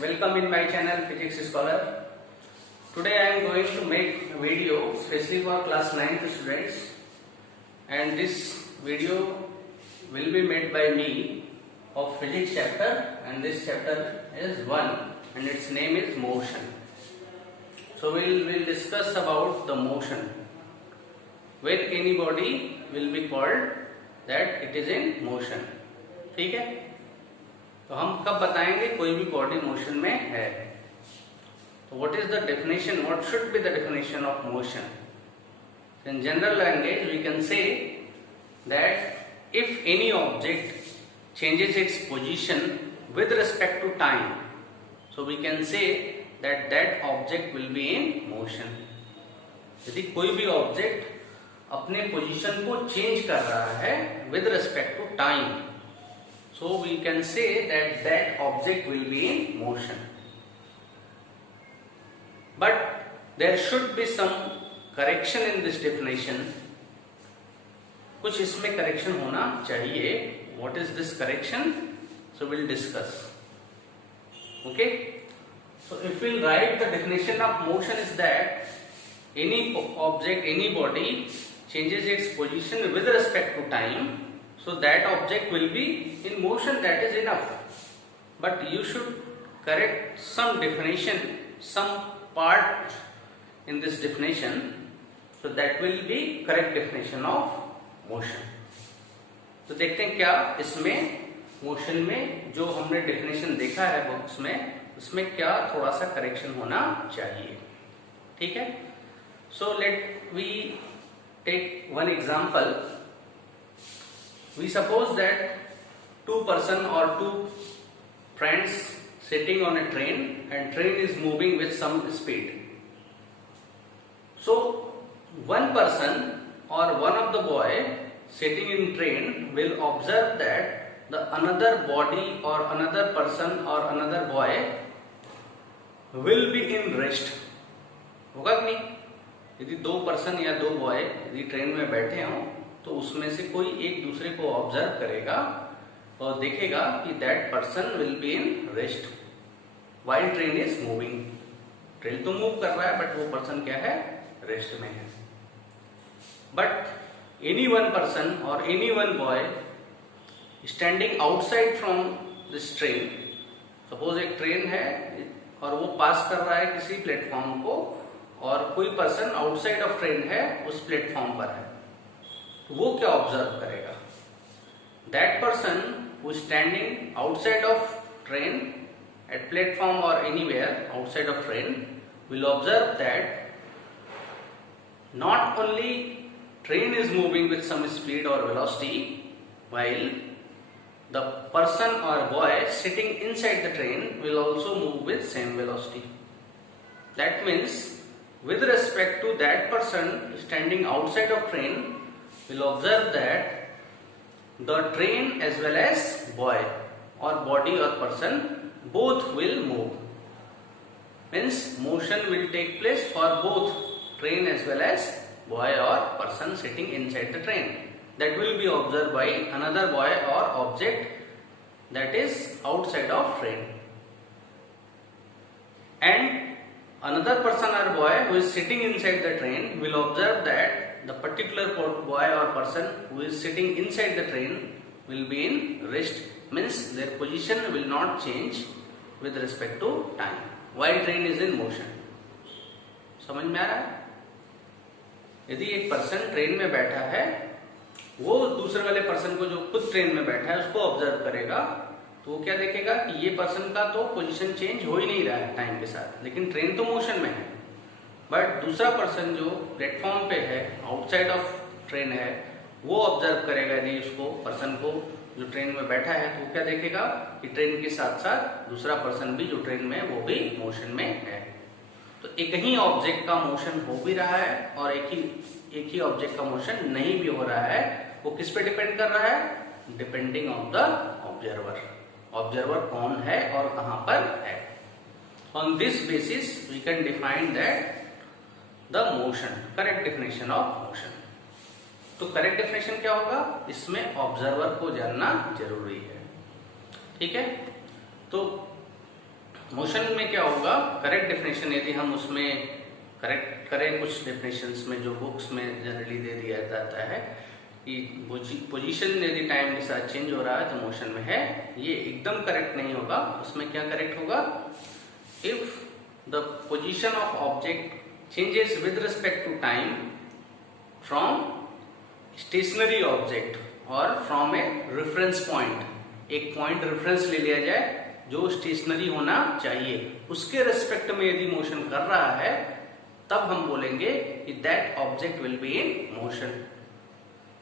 welcome in my channel Physics Scholar. Today I am going to make a video especially for class 9th students, and this video will be made by me of physics chapter, and this chapter is 1 and its name is motion. So we will discuss about the motion. When any body will be called that it is in motion. ठीक है, तो हम कब बताएंगे कोई भी body motion में है. तो what is the definition, what should be the definition of motion? In general language we can say that if any object changes its position with respect to time, so we can say that that object will be in motion. यदि कोई भी ऑब्जेक्ट अपने पोजीशन को चेंज कर रहा है with respect to time, so we can say that that object will be in motion. But there should be some correction in this definition. कुछ इसमें करेक्शन होना चाहिए. What is this correction? So we'll discuss. Okay. So if we'll write the definition of motion is that any object, any body changes its position with respect to time, so that object will be in motion. That is enough. But you should correct some definition, some part in this definition, so that will be correct definition of motion. तो देखते हैं क्या इसमें मोशन में जो हमने डेफिनेशन देखा है बुक्स में, उसमें क्या थोड़ा सा करेक्शन होना चाहिए. ठीक है. So let we take one example. We suppose that two person or two friends sitting on a train and train is moving with some speed. So one person or one of the boy sitting in train will observe that the another body or another person or another boy will be in rest. होगा कि नहीं? यदि दो पर्सन या दो बॉय यदि ट्रेन में बैठे हों तो उसमें से कोई एक दूसरे को ऑब्जर्व करेगा और देखेगा कि that person will be in rest while train is moving. Train तो मूव कर रहा है बट वो पर्सन क्या है? रेस्ट में है. But any one person or any one boy standing outside from this train, suppose एक ट्रेन है और वो पास कर रहा है किसी प्लेटफॉर्म को और कोई पर्सन आउटसाइड ऑफ ट्रेन है उस प्लेटफॉर्म पर है, तो वो क्या ऑब्जर्व करेगा? That person who standing outside of train at platform और anywhere outside of train will observe that not only train is moving with some speed or velocity, while the person or boy sitting inside the train will also move with same velocity. That means with respect to that person standing outside of train will observe that the train as well as boy or body or person both will move. Means motion will take place for both train as well as boy or person sitting inside the train. That will be observed by another boy or object that is outside of train. And another person or boy who is sitting inside the train will observe that the particular boy or person who is sitting inside the train will be in rest. Means their position will not change with respect to time while train is in motion. समझ में आ रहा है? यदि एक person train में बैठा है, वो दूसरे वाले पर्सन को जो खुद ट्रेन में बैठा है उसको ऑब्जर्व करेगा, तो वो क्या देखेगा कि ये पर्सन का तो पोजीशन चेंज हो ही नहीं रहा है टाइम के साथ, लेकिन ट्रेन तो मोशन में है. बट दूसरा पर्सन जो प्लेटफॉर्म पे है आउटसाइड ऑफ ट्रेन है, वो ऑब्जर्व करेगा यदि उसको पर्सन को जो ट्रेन में बैठा है, तो वो क्या देखेगा कि ट्रेन के साथ साथ दूसरा पर्सन भी जो ट्रेन में है वो भी मोशन में है. तो एक ही ऑब्जेक्ट का मोशन हो भी रहा है और एक ही ऑब्जेक्ट का मोशन नहीं भी हो रहा है. वो किस पे डिपेंड कर रहा है? Depending on the observer. Observer कौन है और कहां पर है. On this basis we can define that the motion, correct definition of motion. तो करेक्ट डेफिनेशन क्या होगा? इसमें ऑब्जर्वर को जानना जरूरी है. ठीक है. तो मोशन में क्या होगा, करेक्ट डेफिनेशन यदि हम उसमें करेक्ट करें, कुछ डेफिनेशंस में जो बुक्स में जनरली दे दिया जाता है कि पोजीशन यदि टाइम के साथ चेंज हो रहा है तो मोशन में है, ये एकदम करेक्ट नहीं होगा। उसमें क्या करेक्ट होगा, if the position of object changes with respect to time from stationary object और फ्रॉम ए रेफरेंस पॉइंट, एक पॉइंट रेफरेंस ले लिया जाए जो स्टेशनरी होना चाहिए, उसके रेस्पेक्ट में यदि मोशन कर रहा है तब हम बोलेंगे कि that object will be in motion.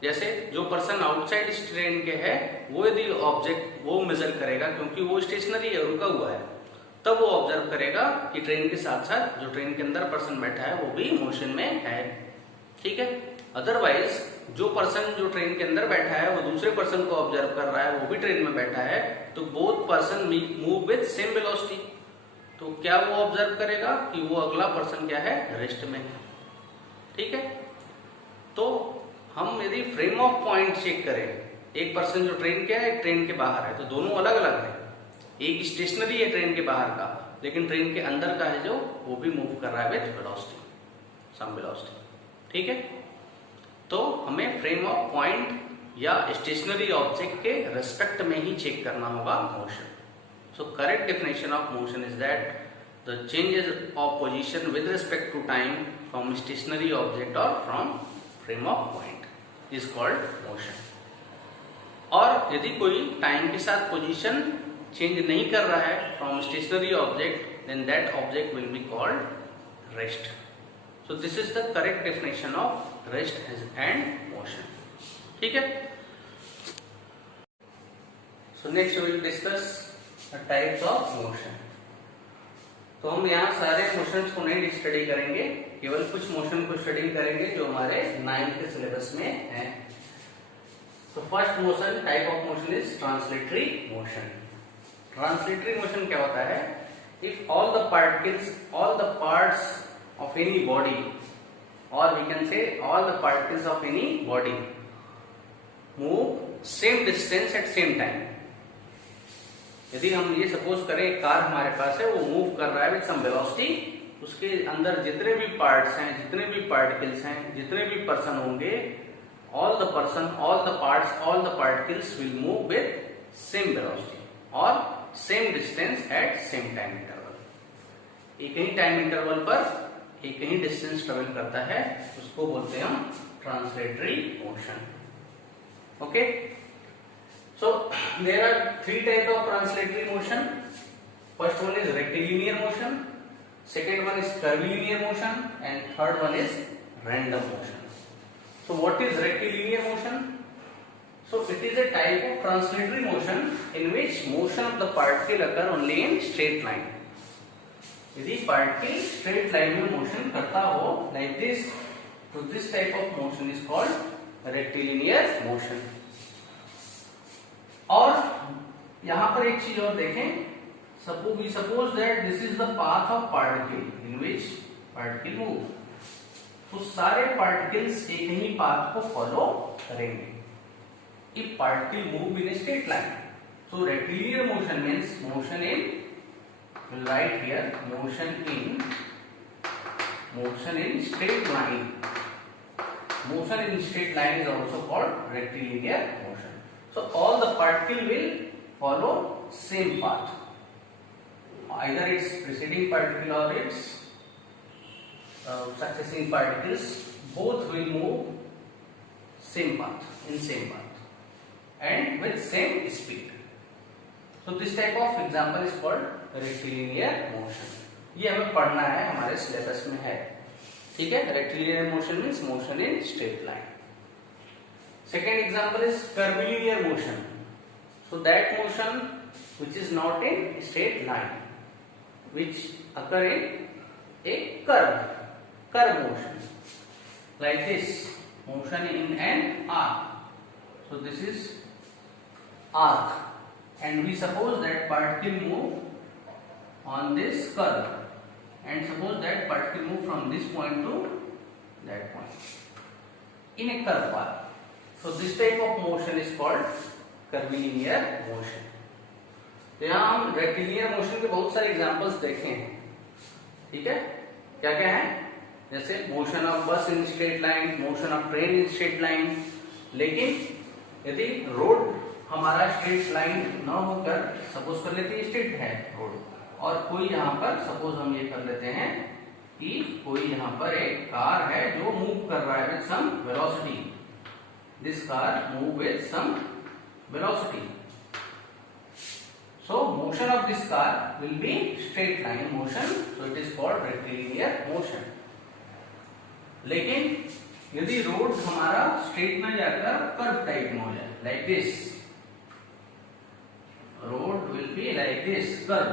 जैसे जो पर्सन आउटसाइड ट्रेन के है वो यदि ऑब्जेक्ट वो मेजर करेगा, क्योंकि वो स्टेशनरी है, रुका हुआ है, तब वो ऑब्जर्व करेगा कि ट्रेन के साथ साथ जो ट्रेन के अंदर पर्सन बैठा है वो भी मोशन में है, ठीक है। अदरवाइज जो पर्सन जो ट्रेन के अंदर बैठा है वो दूसरे पर्सन को ऑब्जर्व कर रहा है, वो भी ट्रेन में बैठा है, तो both person move with same velocity, तो क्या वो ऑब्जर्व करेगा कि वो अगला पर्सन क्या है, रेस्ट में है, ठीक है। तो हम यदि फ्रेम ऑफ पॉइंट चेक करें, एक पर्सन जो ट्रेन के है, एक ट्रेन के बाहर है, तो दोनों अलग अलग है, एक स्टेशनरी है ट्रेन के बाहर का, लेकिन ट्रेन के अंदर का है जो वो भी मूव कर रहा है विद वेलोसिटी, सम वेलोसिटी, ठीक है। तो हमें फ्रेम ऑफ पॉइंट या स्टेशनरी ऑब्जेक्ट के रेस्पेक्ट में ही चेक करना होगा motion. So correct definition of motion is that the changes of position with respect to time from stationary object और from frame of point is called motion. और यदि कोई टाइम के साथ पोजीशन चेंज नहीं कर रहा है from stationary object, then that object will be called rest. So this is the correct definition of rest and motion, ठीक है। So next we will discuss the types of motion। तो हम यहाँ सारे मोशंस को नहीं स्टडी करेंगे, केवल कुछ मोशन को स्टडी करेंगे जो हमारे 9th के सिलेबस में है। तो first motion, type of motion is translatory motion. Translatory motion क्या होता है, if all the parts of any body, or we can say all the particles of any body move same distance at same time। यदि हम ये सपोज करें कार हमारे पास है, वो मूव कर रहा है विद सम वेलोसिटी, उसके अंदर जितने भी पार्ट्स हैं, जितने भी पार्टिकल्स हैं, जितने भी पर्सन होंगे, all the parts, all the particles will move with same velocity or same distance at same time interval। एक ही टाइम इंटरवल पर एक ही डिस्टेंस ट्रेवल करता है, उसको बोलते हैं हम translatory motion, okay. So there are 3 types of translatory motion. First one is rectilinear motion, second one is curvilinear motion and third one is random motion. So what is rectilinear motion? So it is a type of translatory motion in which motion of the particle occur only in straight line. यदि particle straight line में motion करता हो like this, तो this type of motion is called rectilinear motion. और यहां पर एक चीज और देखें, suppose that this is the path of particle in which particle move, तो सारे पार्टिकल्स एक ही पाथ को फॉलो करेंगे। If particle move in straight line, so rectilinear motion means motion in, we'll write here motion in straight line. Motion in straight line is also called rectilinear motion. So all the particle will follow same path, either its preceding particle or its succeeding particles, both will move same path, in same path and with same speed. So this type of example is called rectilinear motion। ये हमें पढ़ना है, हमारे सिलेबस में है, ठीक है। Rectilinear motion means motion in straight line. Second example is curvilinear motion. So that motion which is not in straight line, which occur in a curve motion, like this motion in an arc. So this is arc, and we suppose that particle move on this curve, and suppose that particle move from this point to that point in a curve path. So this type of motion is called curvilinear motion. तो यहाँ हम rectilinear motion के बहुत सारे एग्जांपल्स देखे हैं, ठीक है। क्या क्या है, जैसे मोशन ऑफ बस इन straight line, motion of train in straight line. लेकिन यदि रोड हमारा स्ट्रेट लाइन न होकर, सपोज कर लेते हैं स्ट्रेट है रोड, और कोई यहाँ पर सपोज हम ये कर लेते हैं कि कोई यहाँ पर एक कार है जो मूव कर रहा है with some velocity, this car move with some velocity, so motion of this car will be straight line motion, so it is called rectilinear motion। लेकिन यदि रोड हमारा स्ट्रेट में जाकर कर्व टाइप में हो जाए, like this, road will be like this curve,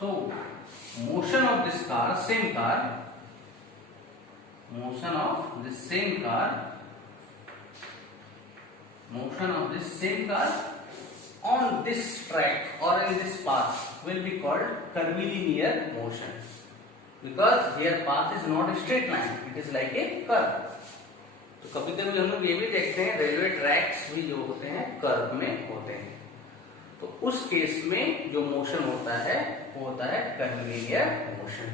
so motion of this car, same car, motion of this same car, motion of this same car on this track or in this path will be called curvilinear motion, because here path is not a straight line, it is like a curve। तो कभी कभी हम लोग ये भी देखते हैं railway tracks भी जो होते हैं कर्व में होते हैं, तो उस केस में जो मोशन होता है वो होता है कर्विलिनियर मोशन।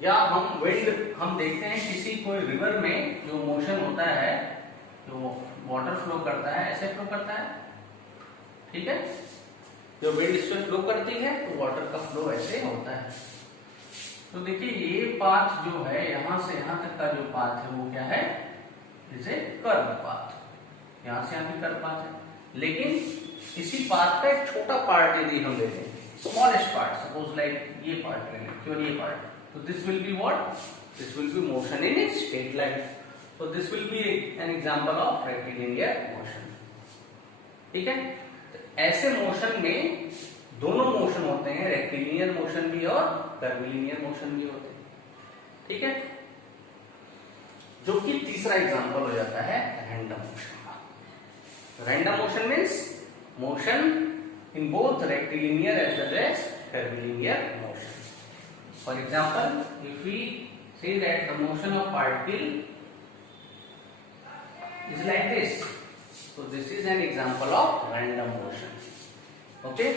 या हम विंड हम देखते हैं किसी कोई रिवर में जो मोशन होता है, जो वाटर फ्लो करता है ऐसे फ्लो करता है, ठीक है, जो विंड इसमें फ्लो करती है तो वाटर का फ्लो ऐसे होता है। तो देखिए ये पाथ जो है यहां से यहां तक का जो पाथ है वो क्या है, इसे कर्व पाथ, यहां से यहां भी कर्व पाथ है। लेकिन इसी पाथ का एक छोटा पार्ट यदि हम ले लें, स्मॉलेस्ट पार्ट, सपोज लाइक ये पार्ट ले लें, केवल ये पार्ट, तो this will be what, this will be motion in a straight line, so this will be an example of rectilinear motion, ठीक है। तो ऐसे मोशन में दोनों मोशन होते हैं, रेक्टिलिनियर मोशन भी और कर्विलिनियर मोशन भी होते हैं, ठीक है। जो कि तीसरा एग्जांपल हो जाता है रैंडम मोशन का। Random motion means motion in both rectilinear as well as curvilinear motion. For example, if we say that the motion of particle is like this, so this is an example of random motion, okay,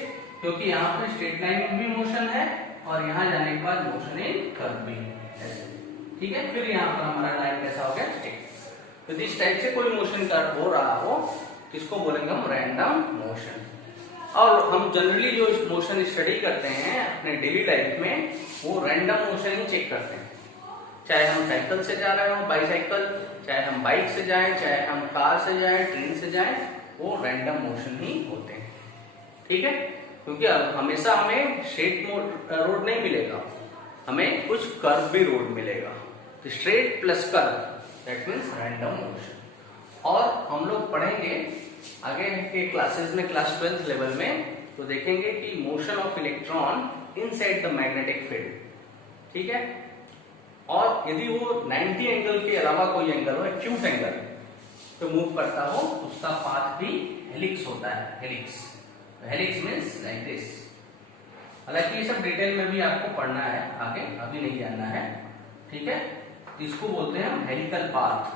क्योंकि यहाँ पे straight line में भी मोशन है और यहाँ जाने के बाद मोशन इन कर्व भी है, ठीक है। फिर यहाँ पर हमारा लाइन कैसा हो गया, स्ट्रेट। तो इस टाइप से कोई मोशन कर हो रहा हो इसको बोलेंगे हम रैंडम मोशन। और हम जनरली जो मोशन स्टडी करते हैं अपने डेली लाइफ में वो रैंडम मोशन ही चेक करते हैं, चाहे हम साइकिल से जा रहे हो, बाईसाइकिल, चाहे हम बाइक से जाएं, चाहे हम कार से जाएं, ट्रेन से जाएं, वो रैंडम मोशन ही होते हैं, ठीक है। क्योंकि हमेशा हमें स्ट्रेट रोड नहीं मिलेगा, हमें कुछ कर्व भी रोड मिलेगा, तो straight plus curve that means random motion. और हम लोग पढ़ेंगे आगे के क्लासेस में, क्लास 12th लेवल में, तो देखेंगे कि motion of electron inside the magnetic field, ठीक है। और यदि वो 90 एंगल के अलावा कोई एंगल हो, एक्यूट एंगल तो मूव करता हो, उसका पाथ भी हेलिक्स होता है, helix. Helix means like this. हालांकि ये सब डिटेल में भी आपको पढ़ना है आगे, अभी नहीं जानना है, ठीक है। इसको बोलते हैं हम helical path,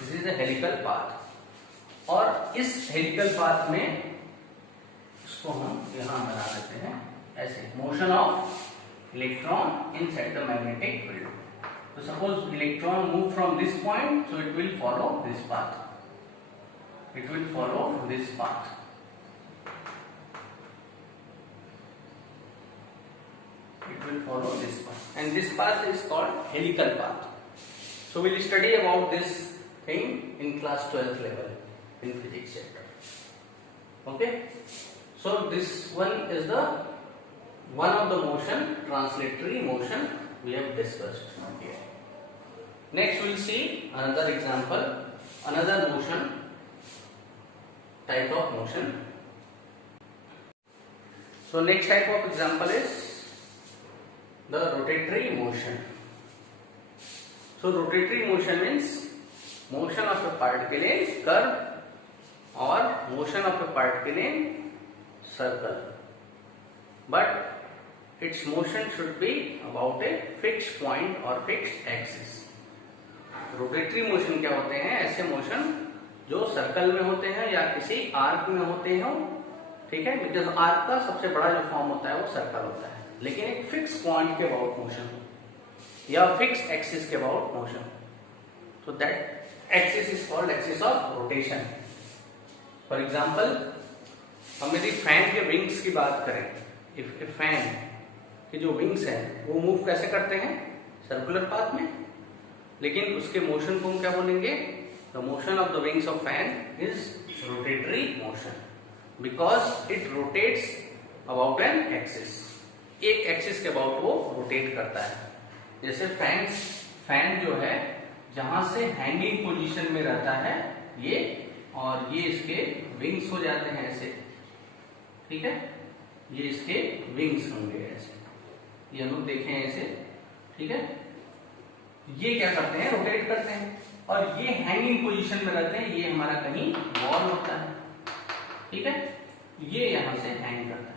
this is a helical path. और इस हेलिकल पाथ में इसको हम यहां बना देते हैं ऐसे, motion of electron inside the magnetic field. So suppose electron move from this point, so it will follow this path. It will follow this path. It will follow this path, and this path is called helical path. So we will study about this thing in class 12th level in physics chapter. Okay. So this one is the one of the motion, translatory motion we have discussed here. Next we will see another example, another motion, type of motion. So next type of example is the rotatory motion. So rotatory motion means motion of a particle in curve or motion of a particle in circle, but its motion should be about a fixed point or fixed axis. Rotatory motion क्या होते हैं, ऐसे मोशन जो सर्कल में होते हैं या किसी आर्क में होते हो ठीक है, बिकॉज आर्क का सबसे बड़ा जो फॉर्म होता है वो सर्कल होता है, लेकिन एक फिक्स पॉइंट के अबाउट मोशन या फिक्स एक्सिस के about motion, so that axis is called axis of rotation. For example, हम यदि फैन के विंग्स की बात करें, इफ फैन के जो विंग्स हैं वो मूव कैसे करते हैं, सर्कुलर पाथ में, लेकिन उसके मोशन को हम क्या बोलेंगे, the motion of the wings of fan is rotatory motion because it rotates about an axis, एक एक्सिस के अबाउट वो रोटेट करता है। जैसे फैन जो है जहां से हैंगिंग पोजीशन में रहता है ये, और ये इसके विंग्स हो जाते हैं ऐसे, ठीक है, ये इसके विंग्स होंगे ऐसे, ये हम लोग देखें ऐसे, ठीक है, ये क्या करते हैं, रोटेट करते हैं, और ये हैंगिंग पोजीशन में रहते हैं, ये हमारा कहीं वॉल होता है, ठीक है, ये यहां से हैंग करता है।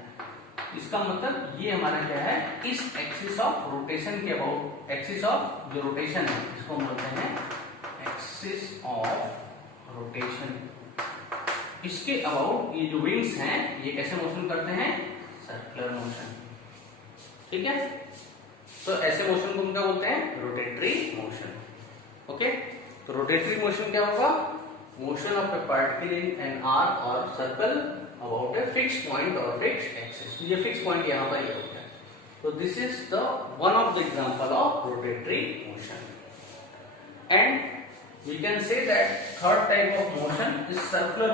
इसका मतलब ये हमारा क्या है, इस एक्सिस ऑफ रोटेशन के अबाउट, एक्सिस ऑफ जो रोटेशन है इसको हम बोलते हैं एक्सिस ऑफ रोटेशन, इसके अबाउट ये जो विंग्स हैं ये कैसे मोशन करते हैं, सर्कुलर मोशन, ठीक है। तो ऐसे मोशन को हम क्या बोलते हैं, रोटेटरी मोशन। ओके, तो रोटेटरी मोशन क्या होगा, motion of a particle in an arc और circle about a fix point और फिक्स एक्सिस। ये फिक्स पॉइंट यहाँ पर ये हो गया, तो this is the one of the example of rotatory motion. And we can say that third type of motion is circular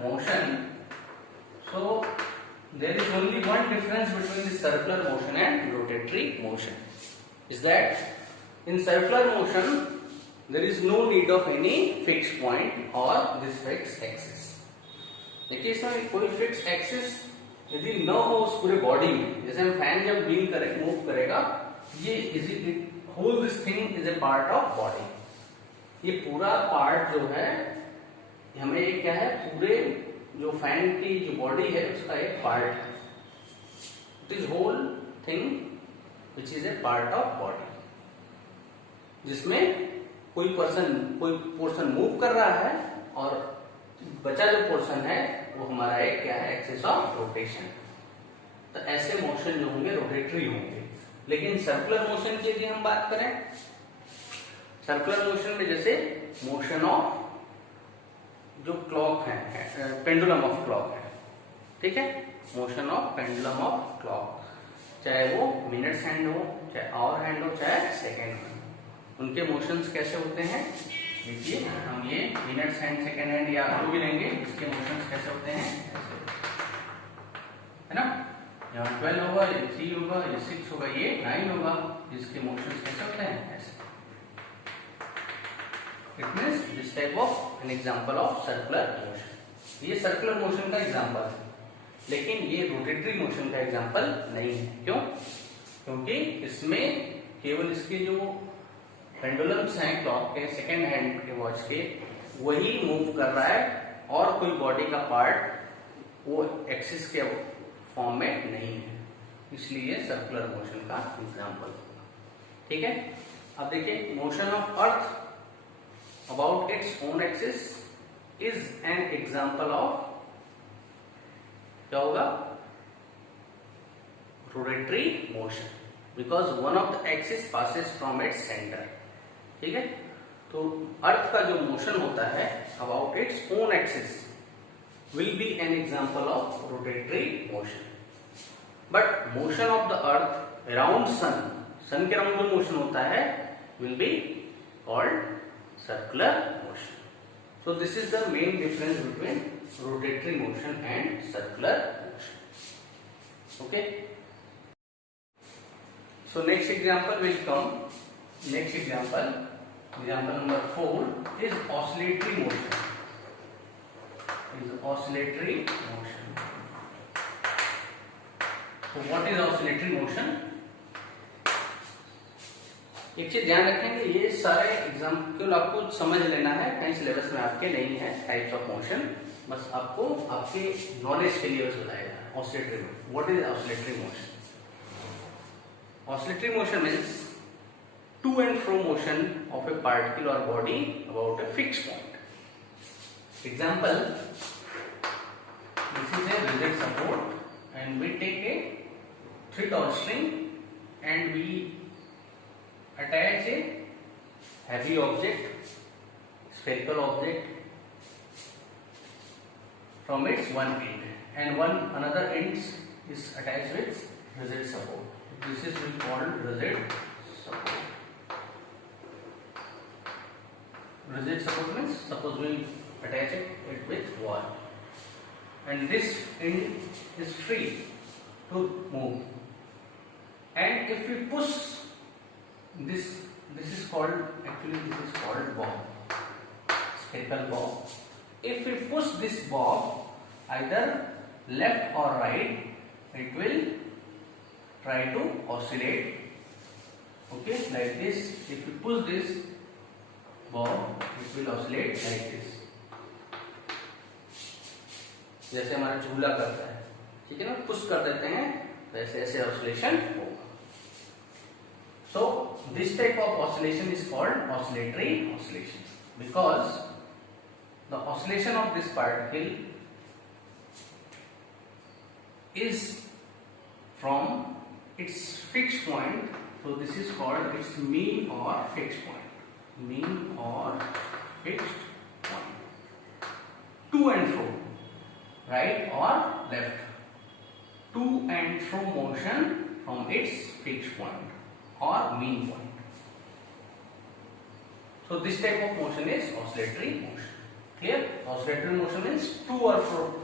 motion, so there is only one difference between the circular motion and rotatory motion, is that in circular motion there is no need of any fixed point or this fixed axis। देखिए इसमें कोई fix axis यदि न हो उस पूरे बॉडी में, जैसे हम फैन जब व्हील करे मूव करेगा, ये it whole this thing is a part of body, ये पूरा पार्ट जो है हमें ये क्या है, पूरे जो फैन की जो बॉडी है उसका एक पार्ट है, it is whole thing which is a part of body, जिसमें कोई पोर्शन मूव कर रहा है और बचा जो पोर्शन है वो हमारा एक क्या है, एक्सिस ऑफ रोटेशन। तो ऐसे मोशन जो होंगे रोटेटरी होंगे। लेकिन सर्कुलर मोशन की यदि हम बात करें, सर्कुलर मोशन में जैसे मोशन ऑफ जो क्लॉक है, पेंडुलम ऑफ क्लॉक है, ठीक है, motion of pendulum of clock, चाहे वो मिनट्स हैंड हो, चाहे आवर हैंड हो, चाहे सेकेंड हो, उनके मोशंस कैसे होते हैं। देखिए हम ये मिनट्स हैंड, सेकेंड हैंड या जो भी लेंगे, इसके मोशंस कैसे होते हैं, है ना, यहाँ 12 होगा, ये 3 होगा, ये 6 होगा, ये 9 होगा, इसके मोशंस कैसे होते हैं ऐसे। It means this type of N example of circular motion. ये सर्कुलर मोशन का एग्जांपल है, लेकिन ये रोटेटरी मोशन का एग्जांपल नहीं है। क्यों? क्योंकि इसमें केवल इसके जो पेंडुलम्स हैं क्लॉक के, सेकेंड हैंड के वॉच के, वही मूव कर रहा है और कोई बॉडी का पार्ट वो एक्सिस के फॉर्म में नहीं है, इसलिए सर्कुलर मोशन का एग्जांपल होगा। ठीक है, अब देखिए motion of earth about its own axis is an example of क्या होगा, rotatory motion, because one of the axis passes from its centre. ठीक है, तो अर्थ का जो मोशन होता है about its own axis will be an example of rotatory motion, but motion of the earth around sun के अराउंड जो motion होता है will be called circular motion. So this is the main difference between rotatory motion and circular motion. Okay, so next example will come. Next example number 4 is oscillatory motion. Is oscillatory motion. So what is oscillatory motion? एक चीज ध्यान रखेंगे, ये सारे एग्जाम्पल आपको समझ लेना है, कहीं सिलेबस में आपके नहीं है टाइप्स ऑफ मोशन, बस आपको आपके नॉलेज के लिए बताएगा। Oscillatory motion, what is oscillatory motion? Oscillatory motion means to and fro motion of a particle और body about a fixed point. Example, is a rigid support, and we take a 3-torque string and we attach a heavy object, spherical object from its one end, and another end is attached with rigid support. This is called rigid support. Rigid support means suppose we attach it with wall, and this end is free to move, and if we push this is called bob, spherical bob. If we push this bob either left or right, it will try to oscillate. Okay, like this. If we push this bob, it will oscillate like this, जैसे हमारा झूला करता है, ठीक है ना, पुश कर देते हैं तो ऐसे ऐसे ऑसिलेशन होगा. So this type of oscillation is called oscillatory oscillation, because the oscillation of this particle is from its fixed point. So this is called its mean or fixed point. Mean or fixed point. To and fro, right or left. To and fro motion from its fixed point or mean point. So this type of motion is oscillatory motion. Clear? Oscillatory motion means to or fro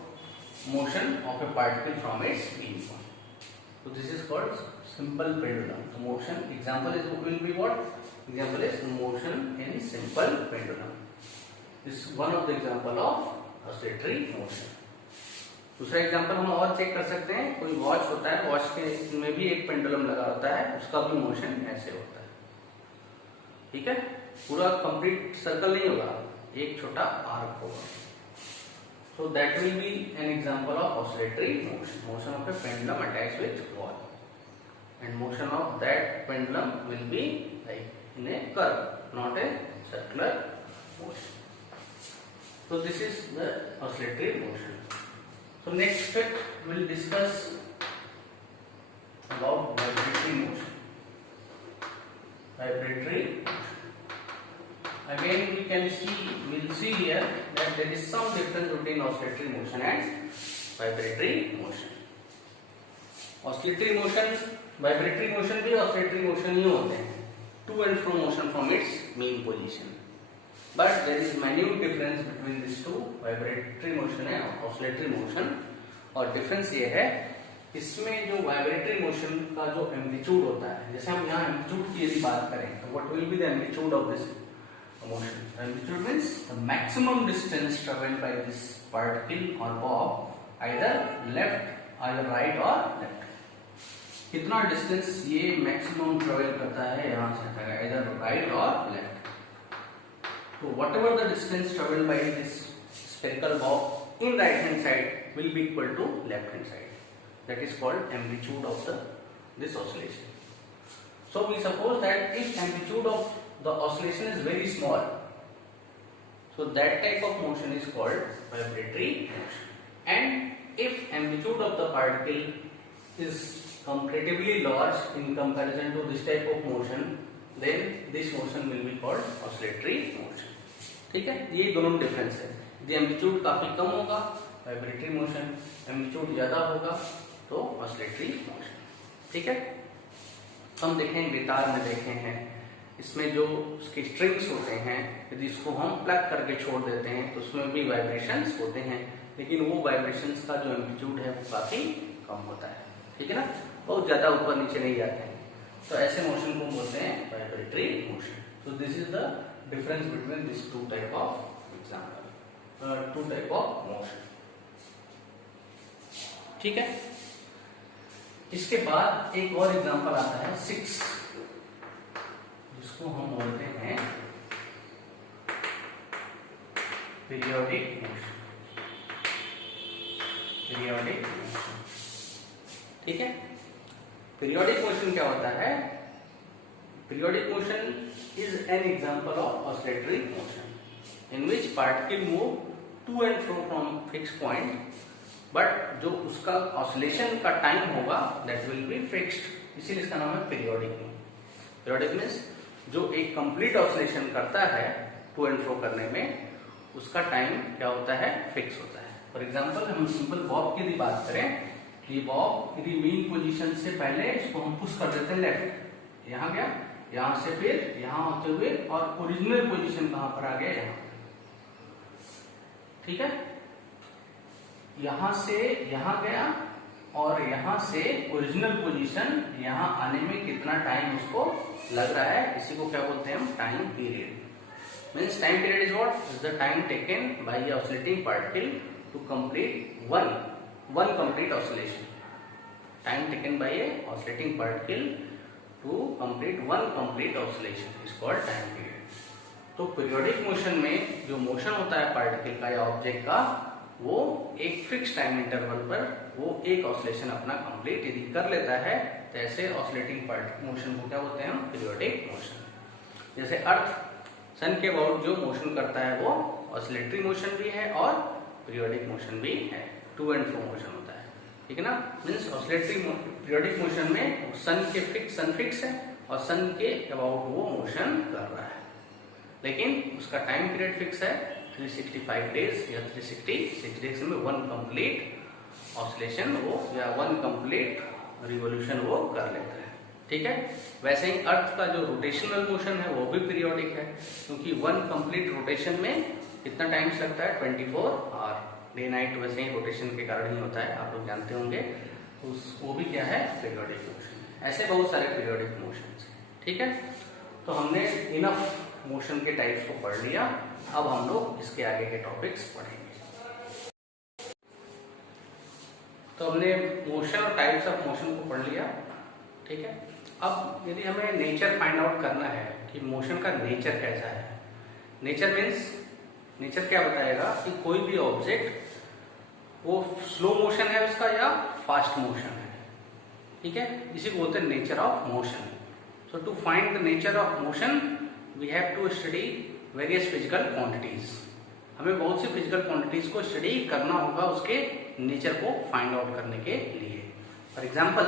motion of a particle from its mean point. So this is called simple pendulum. The motion example will be what? Example is motion in simple pendulum. This is one of the example of oscillatory motion. दूसरा एग्जांपल हम और चेक कर सकते हैं. कोई वॉच होता है, वॉच के में भी एक पेंडुलम लगा होता है, उसका भी मोशन ऐसे होता है. ठीक है, पूरा कंप्लीट सर्कल नहीं होगा, एक छोटा आर्क होगा. So that will be an example of oscillatory motion. Motion of a pendulum attached with wall, and motion of that pendulum will be like in a curve, not a circular motion. So this is the oscillatory motion. So next step we will discuss about vibratory motion. Vibratory motion. Again we will see here that there is some difference between oscillatory motion and vibratory motion. Oscillatory motion, vibratory motion भी oscillatory motion ही होते हैं, to and fro motion from its mean position. But there is minute difference between these two, vibratory motion and oscillatory motion. और difference ये है, इसमें जो vibratory motion का जो amplitude होता है, जैसे हम यहाँ amplitude की यदि बात करें, तो what will be the amplitude of this motion? Amplitude means the maximum distance traveled by this particle or bob, either left, either right or left. कितना distance ये maximum travel करता है यहाँ से, either right or left. So whatever the distance traveled by this spherical bob in right hand side will be equal to left hand side. That is called amplitude of this oscillation. So we suppose that if amplitude of the oscillation is very small, so that type of motion is called vibratory motion. And if amplitude of the particle is comparatively large in comparison to this type of motion, then this motion will be called oscillatory motion. ठीक है, ये दोनों डिफरेंस है. यदि एम्पलीट्यूड काफी कम होगा vibratory motion, amplitude ज्यादा होगा तो ऑसिलेटरी मोशन. ठीक है, हम देखें गिटार में देखे हैं, इसमें जो उसके स्ट्रिंग्स होते हैं, यदि इसको हम प्लग करके छोड़ देते हैं तो उसमें भी वाइब्रेशंस होते हैं, लेकिन वो वाइब्रेशंस का जो एम्पलीट्यूड है वो काफी कम होता है. ठीक है ना, बहुत ज्यादा ऊपर नीचे नहीं जाते हैं. तो ऐसे मोशन को बोलते हैं vibratory motion. So this is the difference between these two type of example, two type of motion. ठीक है, इसके बाद एक और एग्जांपल आता है 6, जिसको हम बोलते हैं पीरियोडिक मोशन. Periodic motion. ठीक है, पीरियोडिक मोशन क्या होता है? Periodic motion is an example of oscillatory motion in which particle move to and fro from fixed point but जो उसका ऑसिलेशन का टाइम होगा दैट विल बी फिक्स्ड, इसीलिए इसका नाम है पीरियोडिक। पीरियोडिक मीन्स जो एक कंप्लीट ऑसिलेशन करता है टू एंड फ्रो करने में, उसका टाइम क्या होता है, फिक्स होता है। फॉर एग्जाम्पल हम सिंपल बॉब की यदि बात करें, कि बॉब यदि मेन पोजीशन से पहले इसको हम पुश कर देते हैं लेफ्ट, यहाँ गया, यहाँ से फिर यहाँ होते हुए और ओरिजिनल पोजीशन कहाँ पर आ गया, यहाँ, ठीक है, यहाँ से यहाँ गया और यहाँ से ओरिजिनल पोजीशन यहाँ आने में कितना टाइम उसको लग रहा है, इसी को क्या बोलते हैं हम, time period. Means time period is what, is the time taken by a oscillating particle to complete one complete oscillation. Time taken by a oscillating particle to complete one complete oscillation is called time period. तो periodic motion में जो motion होता है पार्टिकल का या ऑब्जेक्ट का, वो एक फिक्स टाइम इंटरवल पर वो एक ऑसिलेशन अपना कंप्लीट यदि कर लेता है, तो ऐसे ऑसिलेटिंग पार्टिकल मोशन को क्या बोलते हैं हम, पीरियोडिक मोशन। जैसे अर्थ सन के अबाउट जो मोशन करता है वो ऑसिलेटरी मोशन भी है और पीरियोडिक मोशन भी है, टू एंड फ्रो मोशन होता है, ठीक है ना। मीन्स ऑसिलेटरी पीरियोडिक मोशन में सन फिक्स है और सन के अबाउट वो मोशन कर रहा है, लेकिन उसका टाइम पीरियड फिक्स है 365 डेज या 366 डेज में वन कंप्लीट ऑसिलेशन वो या वन कंप्लीट रिवोल्यूशन वो कर लेता है, ठीक है। वैसे ही अर्थ का जो रोटेशनल मोशन है वो भी पीरियोडिक है, क्योंकि वन कंप्लीट रोटेशन में कितना टाइम लगता है, 24 आवर, डे नाइट वैसे ही रोटेशन के कारण ही होता है, आप लोग जानते होंगे। वो भी क्या है, पीरियोडिक मोशन। ऐसे बहुत सारे पीरियोडिक मोशन, ठीक है। तो हमने इनफ मोशन के टाइप्स को पढ़ लिया, अब हम लोग इसके आगे के टॉपिक्स पढ़ेंगे। तो हमने मोशन और टाइप्स ऑफ मोशन को पढ़ लिया, ठीक है। अब यदि हमें नेचर फाइंड आउट करना है कि मोशन का नेचर कैसा है, नेचर मीन्स नेचर क्या बताएगा कि कोई भी ऑब्जेक्ट वो स्लो मोशन है उसका या फास्ट मोशन है, ठीक है, इसी को बोलते हैं nature of motion. So to find the nature of motion we have to study various physical quantities. हमें बहुत सी फिजिकल क्वांटिटीज को स्टडी करना होगा उसके नेचर को फाइंड आउट करने के लिए। फॉर एग्जाम्पल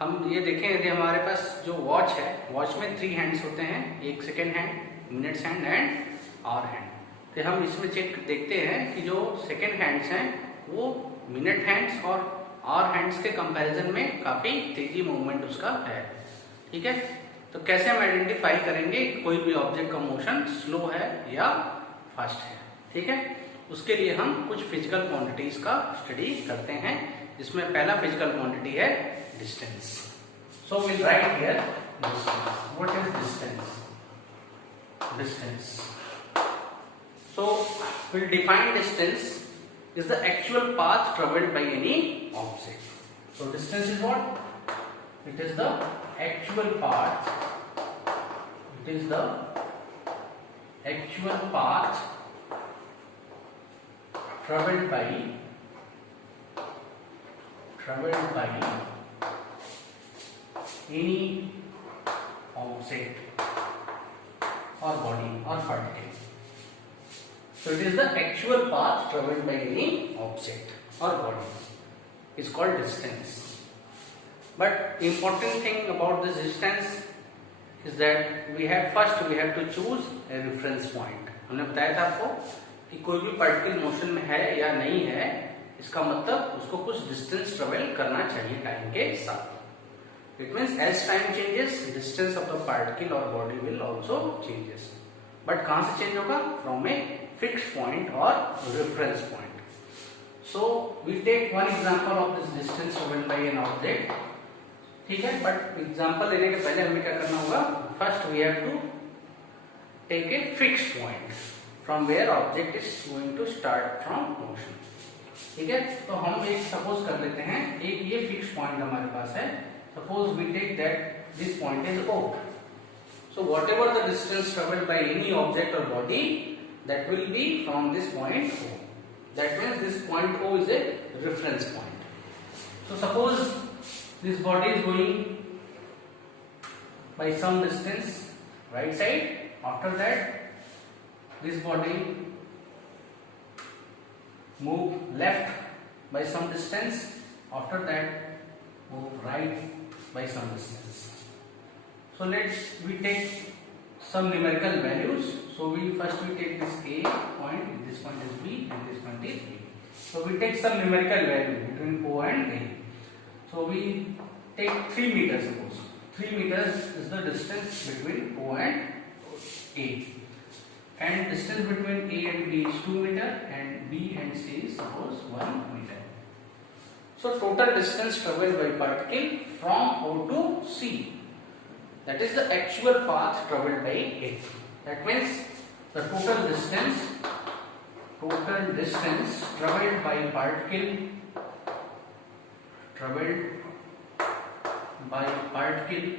हम ये देखें, यदि हमारे पास जो वॉच है, वॉच में 3 हैंड्स होते हैं, एक second hand, minutes hand and hour hand. तो हम इसमें चेक देखते हैं कि जो सेकेंड हैंड्स हैं वो मिनट हैंड्स और आवर हैंड्स के कंपैरिजन में काफी तेजी मूवमेंट उसका है, ठीक है। तो कैसे हम आइडेंटिफाई करेंगे कि कोई भी ऑब्जेक्ट का मोशन स्लो है या फास्ट है, ठीक है। उसके लिए हम कुछ फिजिकल क्वांटिटीज का स्टडी करते हैं, जिसमें पहला फिजिकल क्वांटिटी है distance. So will write here distance. What is distance? Distance, so we'll define distance is the actual path traveled by any object. So distance is what? It is the actual path, it is the actual path traveled by any object or body or particle. So it is the actual path traveled by any object or body. It's called distance. But important thing about this distance is that we have to choose a reference point. हमने बताया था आपको कि कोई भी particle motion में है या नहीं है, इसका मतलब उसको कुछ डिस्टेंस ट्रेवल करना चाहिए टाइम के साथ। It means as time changes, distance of the particle or body will also changes. But कहाँ से change होगा? From a fixed point or reference point. So we take one example of this distance traveled by an object, ठीक है। But example लेने के पहले हमें क्या करना होगा? First we have to take a fixed point from where object is going to start from motion, ठीक है। तो हम एक सपोज कर लेते हैं, एक ये फिक्स पॉइंट हमारे पास है। Suppose we take that this point is O. So whatever the distance traveled by any object or body, that will be from this point O. That means this point O is a reference point. So suppose this body is going by some distance right side. After that this body move left by some distance. After that, move right by some distance. So we take some numerical values. So we take this A point, this point is B, and this point is A. So we take some numerical value between O and A. So we take 3 meters, suppose. 3 meters is the distance between O and A. And distance between A and B is 2 meter, and B and C is suppose 1 meter. So total distance traveled by particle from O to C. That is the actual path traveled by A. That means the total distance traveled by particle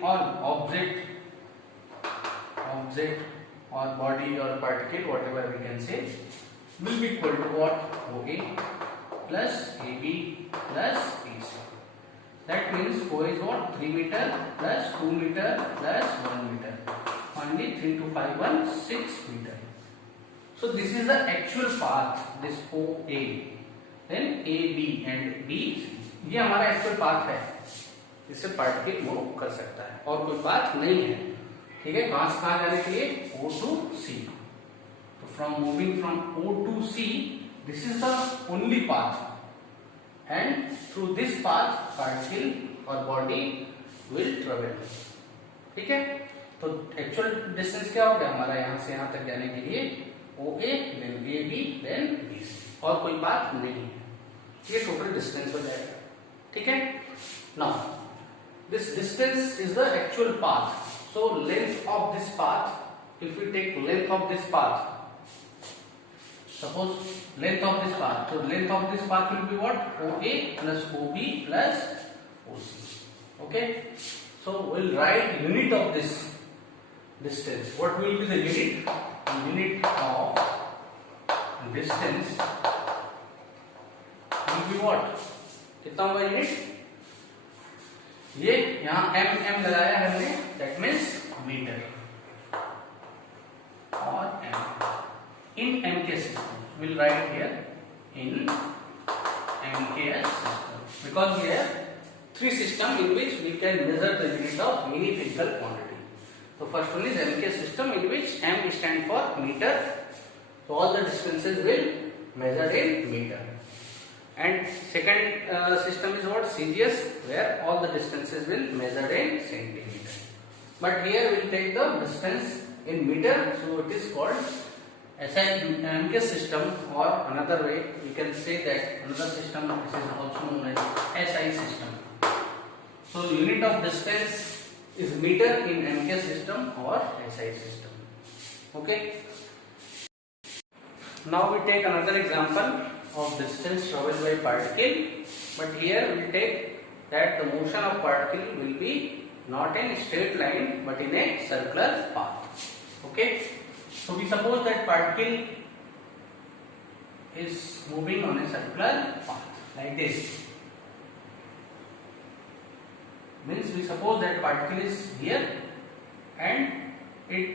or object or body or particle, whatever we can say, will be equal to what? OA plus AB plus AC. That means O is what? 3 meter plus 2 meter plus 1 meter. Only 3 to 5, 1, 6 meter. So this is the actual path, this OA. Then AB and BC. ये हमारा actual path है, इससे particle move कर सकता है और कोई पाथ नहीं है. ठीक है, कहां से कहां जाने के लिए? O to C. तो from moving from O to C, this is the only path, and through this path particle और बॉडी विल ट्रेवल. ठीक है, तो एक्चुअल डिस्टेंस क्या हो गया हमारा यहां से यहां तक जाने के लिए? OA, then AB, then BC, और कोई पाथ नहीं है. ये टोटल डिस्टेंस हो जाएगा. ठीक है, now this distance is the actual path. So length of this path, if we take length of this path, suppose length of this path, so length of this path will be what? OA plus OB plus OC. Okay, so we'll write unit of this distance. What will be the unit? Unit of distance will be what? कितना होगा यूनिट? ये यहाँ m लगाया है हमने, that means metre और m इन MKS system. We'll write here in MKS system because we have 3 systems in which we can measure the unit of any physical quantity. So first one is MKS system, in which m stand for meter. So all the distances will measure in meter. And second system is what? CGS, where all the distances will measure in centimeter. But here we will take the distance in meter, so it is called MKS system, or another way we can say that another system, this is also known as SI system. So unit of distance is meter in MKS system or SI system. Okay. Now we take another example of distance traveled by particle, but here we take that the motion of particle will be not in straight line but in a circular path. Okay, so we suppose that particle is moving on a circular path like this. Means we suppose that particle is here and it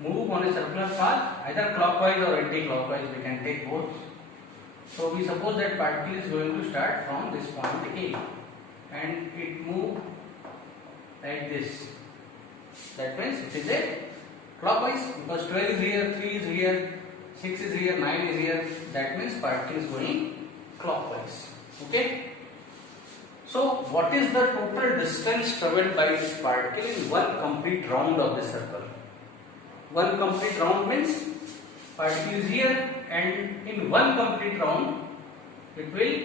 move on a circular path, either clockwise or anti-clockwise, we can take both. So we suppose that particle is going to start from this point A and it move like this. That means it is a clockwise, because 12 is here, 3 is here, 6 is here, 9 is here. That means particle is going clockwise. Okay. So what is the total distance traveled by this particle in one complete round of the circle? One complete round means particle is here, and in one complete round it will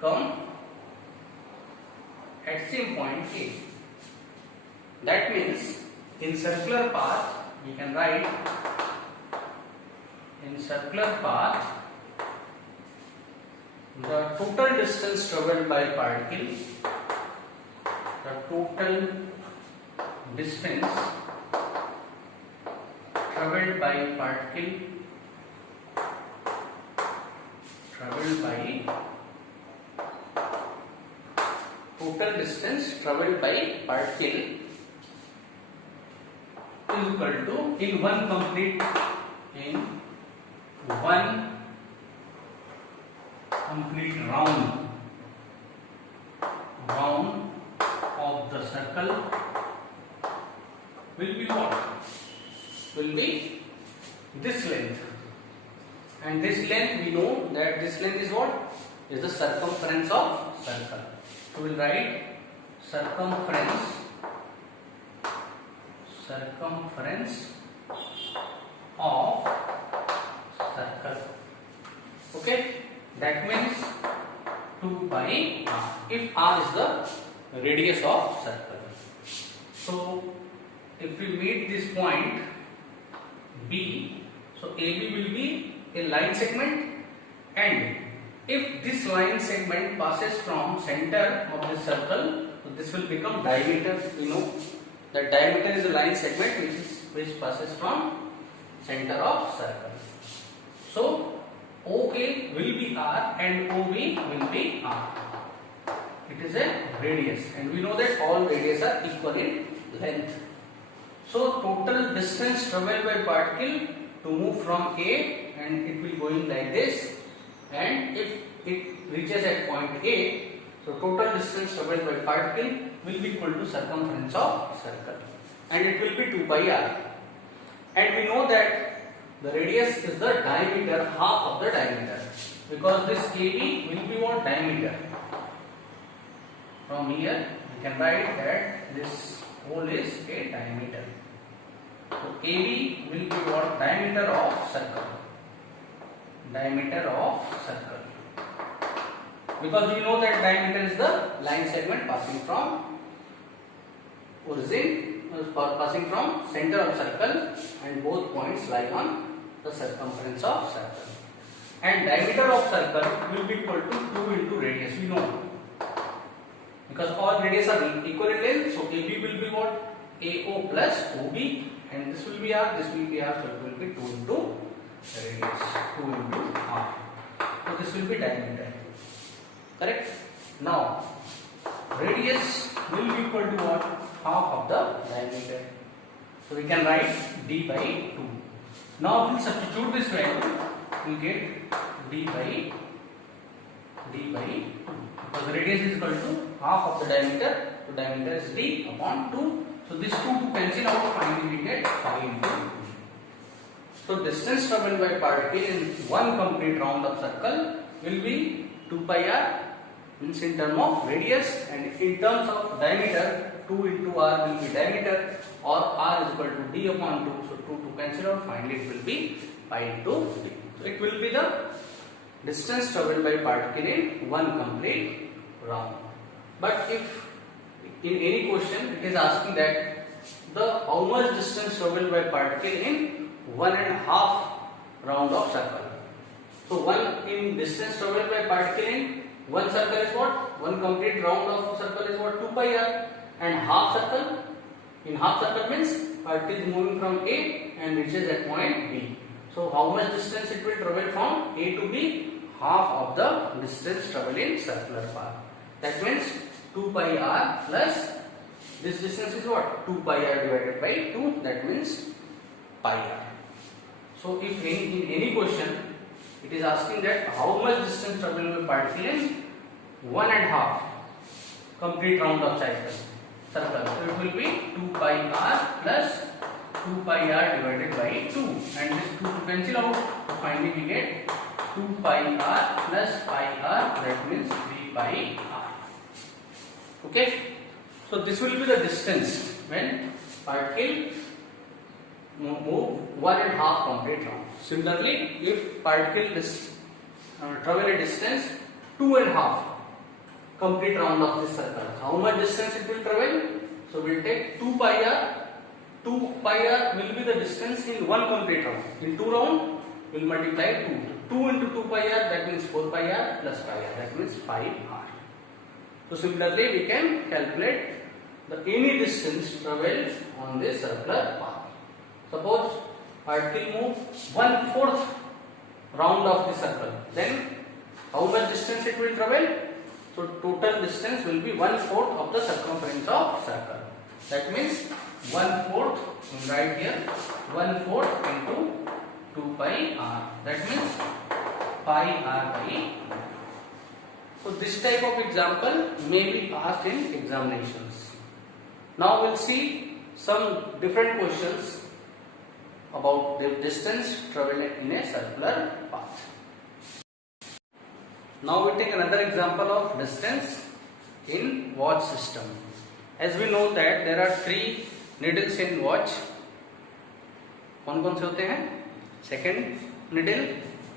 come at same point A. That means in circular path we can write, in circular path the total distance traveled by particle, the total distance traveled by particle, total distance traveled by particle is equal to, in one complete round of the circle will be what? Will be this length. And this length, we know that this length is what? Is the circumference of circle. So we will write circumference of circle. Okay, that means 2 pi r, if r is the radius of circle. So if we meet this point B, so AB will be a line segment, and if this line segment passes from center of the circle, so this will become diameter. We know that diameter is a line segment which passes from center of circle. So OA will be R and OB will be R. It is a radius, and we know that all radius are equal in length. So total distance travelled by particle to move from A, and it will going like this, and if it reaches at point A, so total distance travelled by particle will be equal to circumference of circle, and it will be 2 pi r. And we know that the radius is the diameter, half of the diameter, because this AB will be what? Diameter. From here we can write that this hole is a diameter. So AB will be what? Diameter of circle. Diameter of circle. Because we know that diameter is the line segment passing from origin, passing from center of circle, and both points lie on the circumference of circle. And diameter of circle will be equal to 2 into radius. We know, because all radius are equal in length, so AB will be what? AO plus OB, and this will be R, this will be R, so it will be 2 into radius, 2 into R. So this will be diameter. Correct? Now, radius will be equal to what? Half of the diameter. So we can write D by 2. Now if we substitute this value, we get D by 2. Because the radius is equal to half of the diameter, so diameter is D upon 2. So this 2 to cancel out, finally we get pi into 2. So distance travelled by particle in one complete round of circle will be 2 pi r, means in terms of radius, and in terms of diameter, 2 into r will be diameter, or r is equal to d upon 2. So 2 to cancel out, finally it will be pi into d. So it will be the distance travelled by particle in one complete round. But if in any question it is asking that how much distance travelled by particle in 1.5 round of circle. So in distance travelled by particle in one circle is what? One complete round of circle is what? 2 pi r. And half circle, in half circle means particle is moving from A and reaches at point B. So how much distance it will travel from A to B? Half of the distance travel in circular path. That means 2 pi r plus this distance is what? 2 pi r divided by 2, that means pi r. So if in any question it is asking that how much distance travel by particle in 1.5 complete round of circle. So it will be 2 pi r plus 2 pi r divided by 2, and this 2 to cancel out, so finally we get 2 pi r plus pi r, that means 3 pi r. Okay, so this will be the distance when particle move 1.5 complete round. Similarly, if particle travel a distance 2.5 complete round of this circle, how much distance it will travel? So we will take 2 pi r. 2 pi r will be the distance in one complete round. In 2 round, we will multiply 2. 2 into 2 pi r, that means 4 pi r plus pi r, that means 5 r. So similarly, we can calculate any distance travelled on this circular path. Suppose particle move 1/4 round of the circle, then how much distance it will travel? So total distance will be 1/4 of the circumference of circle. That means 1/4, right here, 1/4 into 2 pi r. That means pi r by 2. So this type of example may be asked in examinations. Now we'll see some different questions about the distance traveled in a circular path. Now we take another example of distance in watch system. As we know that there are three needles in watch. कौन कौन से होते हैं? Second needle,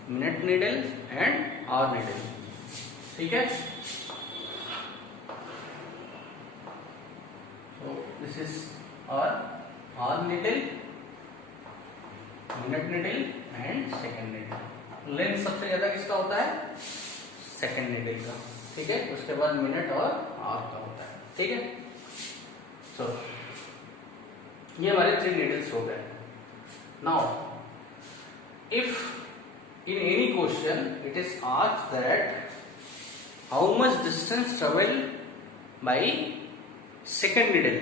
minute needle and hour needle. ठीक है. So this is our hour needle, minute needle and second needle. Length सबसे ज्यादा किसका होता है? सेकेंड निडल का. ठीक है. उसके बाद मिनट और आवर का होता है. ठीक है. सो ये हमारे थ्री निडल्स हो गए. Now, if in any question it is asked that how much distance traveled by second needle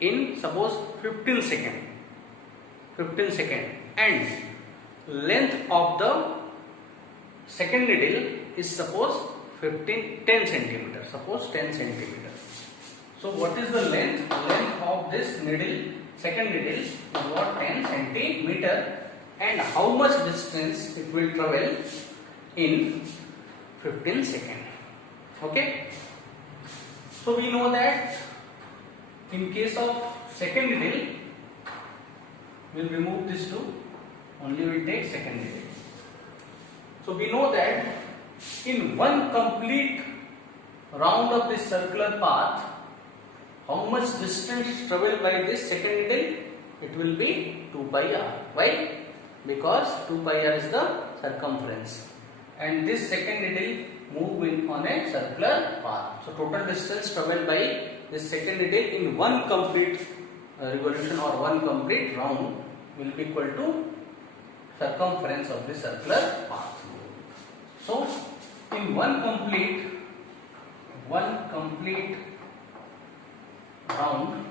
in suppose 15 second and length of the second needle is suppose 10 centimeter. Suppose 10 centimeter. So what is the length of this needle? Second needle is what? 10 centimeter. And how much distance it will travel in 15 seconds. Okay. So we know that in case of second needle, we'll remove this two. Only we'll take second needle. So we know that in one complete round of this circular path, how much distance traveled by this second needle? It will be 2 pi r. Why? Because 2 pi r is the circumference, and this second needle move on a circular path. So total distance traveled by this second needle in one complete revolution or one complete round will be equal to circumference of the circular path. So in one complete round,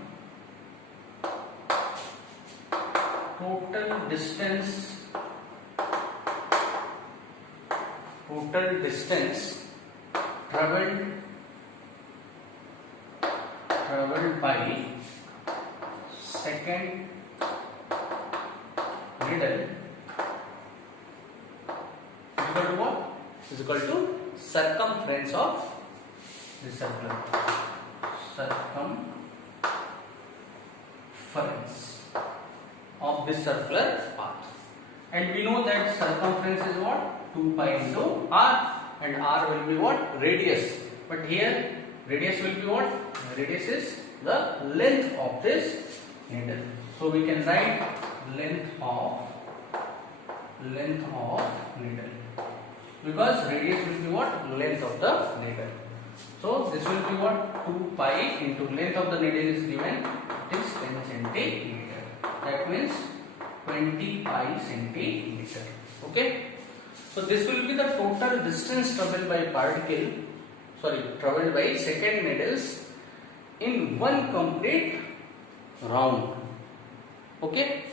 total distance traveled by second needle is equal to what? Is equal to circumference of the circular path. Circumference of this circular path. And we know that circumference is what? 2 pi into r, and r will be what? Radius. But here radius will be what? Radius is the length of this needle. So we can write length of needle, because radius will be what? Length of the needle. So this will be what? 2 pi into length of the needle is given, it is 10 centimeter. That means 20 pi centimeter. Okay. So this will be the total distance traveled by second needles in one complete round. Okay.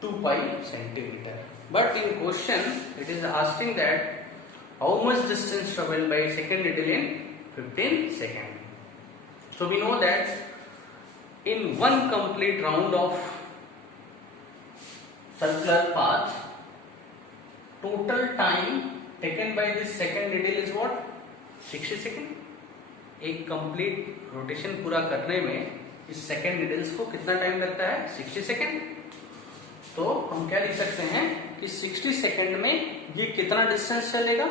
2 pi centimeter. But in question it is asking that how much distance traveled by second needle in 15 seconds. So we know that in one complete round of circular path, total time taken by this second needle is what? 60 सेकेंड. एक complete rotation पूरा करने में इस second needles को कितना टाइम लगता है? 60 सेकेंड. तो हम क्या लिख सकते हैं कि 60 सेकेंड में ये कितना डिस्टेंस चलेगा?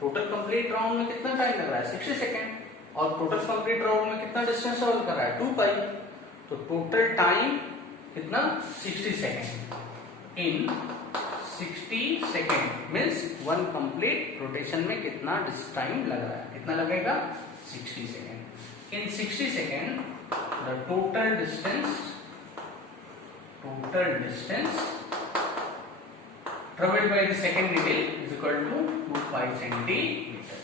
टोटल कंप्लीट राउंड में कितना टाइम लग रहा है? 60 सेकेंड. और टोटल कंप्लीट राउंड में कितना डिस्टेंस ट्रेवल कर रहा है? 2 पाई. तो टोटल टाइम कितना? 60 सेकेंड. इन 60 second means one complete rotation में कितना टाइम लग रहा है? कितना लगेगा? 60 सेकेंड. इन 60 second the total distance traveled by the second needle is equal to 2 pi centimeter.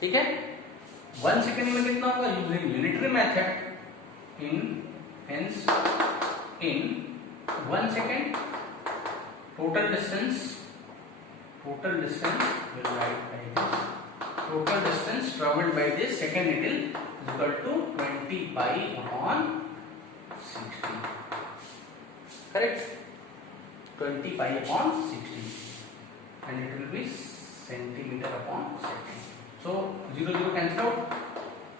ठीक है. 1 सेकेंड में कितना होगा? Using unitary method. in 1 second total total distance will write by this. Total distance traveled by this second needle is equal to 20 pi upon 60. Correct? 20 pi upon 60, and it will be centimeter upon second. So 0 cancel out.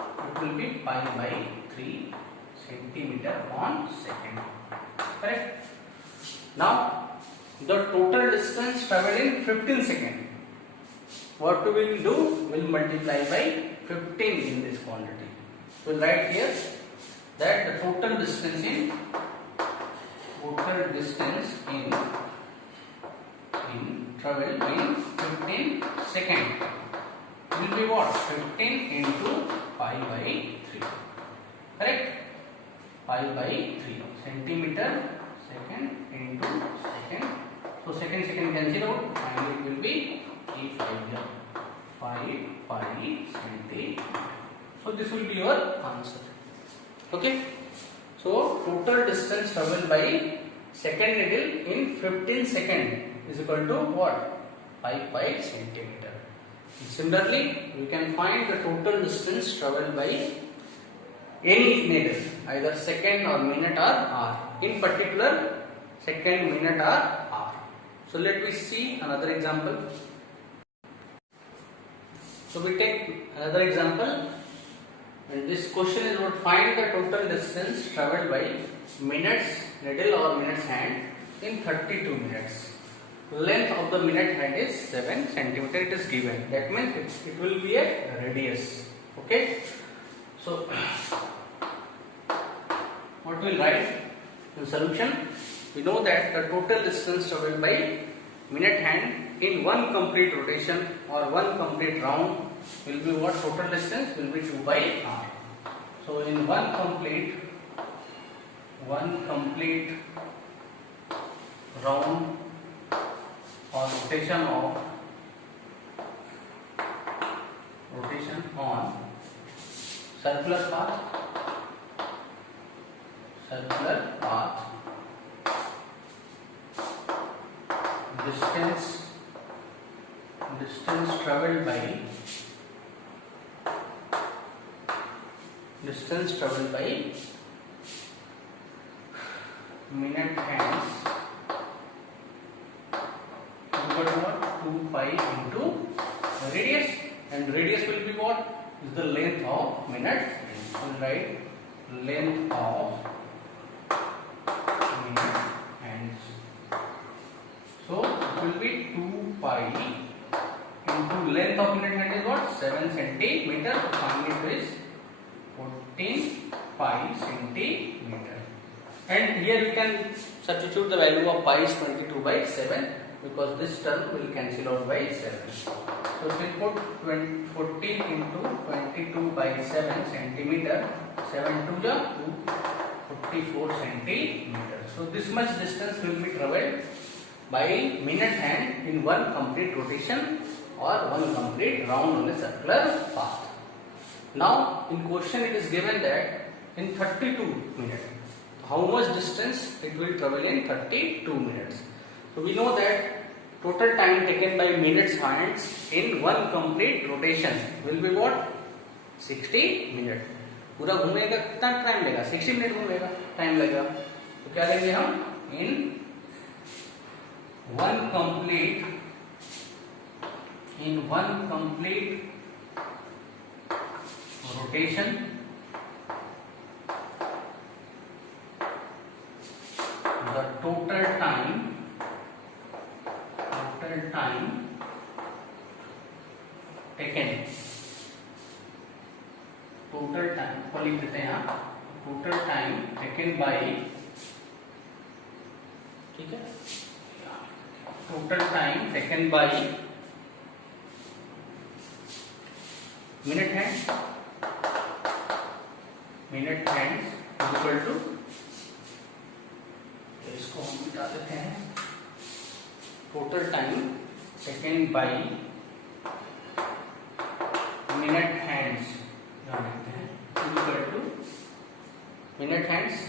It will be pi by 3 centimeter upon second. Correct? Now the total distance traveled in 15 seconds. What we will do? We'll multiply by 15 in this quantity. So we'll write here that the total distance in travel in 15 seconds will be what? 15 into pi by 3. Correct? Pi by 3 centimeter second into second. So second cancel out, and it will be 5 pi centimeter. So this will be your answer. Okay. So total distance traveled by second needle in 15 seconds is equal to what? 5 pi centimeter. Similarly, we can find the total distance traveled by any needle, either second or minute or hour. In particular, second, minute or hour. So let me see another example. So we take another example, and this question is what: find the total distance traveled by minutes needle or minutes hand in 32 minutes. Length of the minute hand is 7 centimeter. It is given. That means it will be a radius. Okay. So what we will write in solution? We know that the total distance traveled by minute hand in one complete rotation or one complete round will be what? Total distance will be 2 by r. So in one complete round or rotation on circular path, distance traveled by minute hands equal to what? 2 pi into radius, and radius will be what? Is the length of minute. So we'll write length of minute hands. So it will be 2 pi into length of minute hand is what? 7 centimeter. Finally it is 14 pi centimeter. And here we can substitute the value of pi is 22 by 7, because this term will cancel out by 7. So we put 14 into 22 by 7 centimeter, 7 to the 44 centimeter. So this much distance will be travelled by minute hand in one complete rotation or one complete round on a circular path. Now in question it is given that in 32 minutes, how much distance it will travel in 32 minutes. So we know that total time taken by minutes hands in one complete rotation will be what? 60 minutes. पूरा घूमेगा कितना टाइम लेगा? 60 मिनट घूमेगा, टाइम लगेगा. तो क्या लेंगे हम? in one complete rotation, the total time taken, total time को लिख देते हैं यहाँ, total time taken by, ठीक है, total time taken by minute hands is equal to, इसको हम मिटा देते हैं, total time taken by minute hands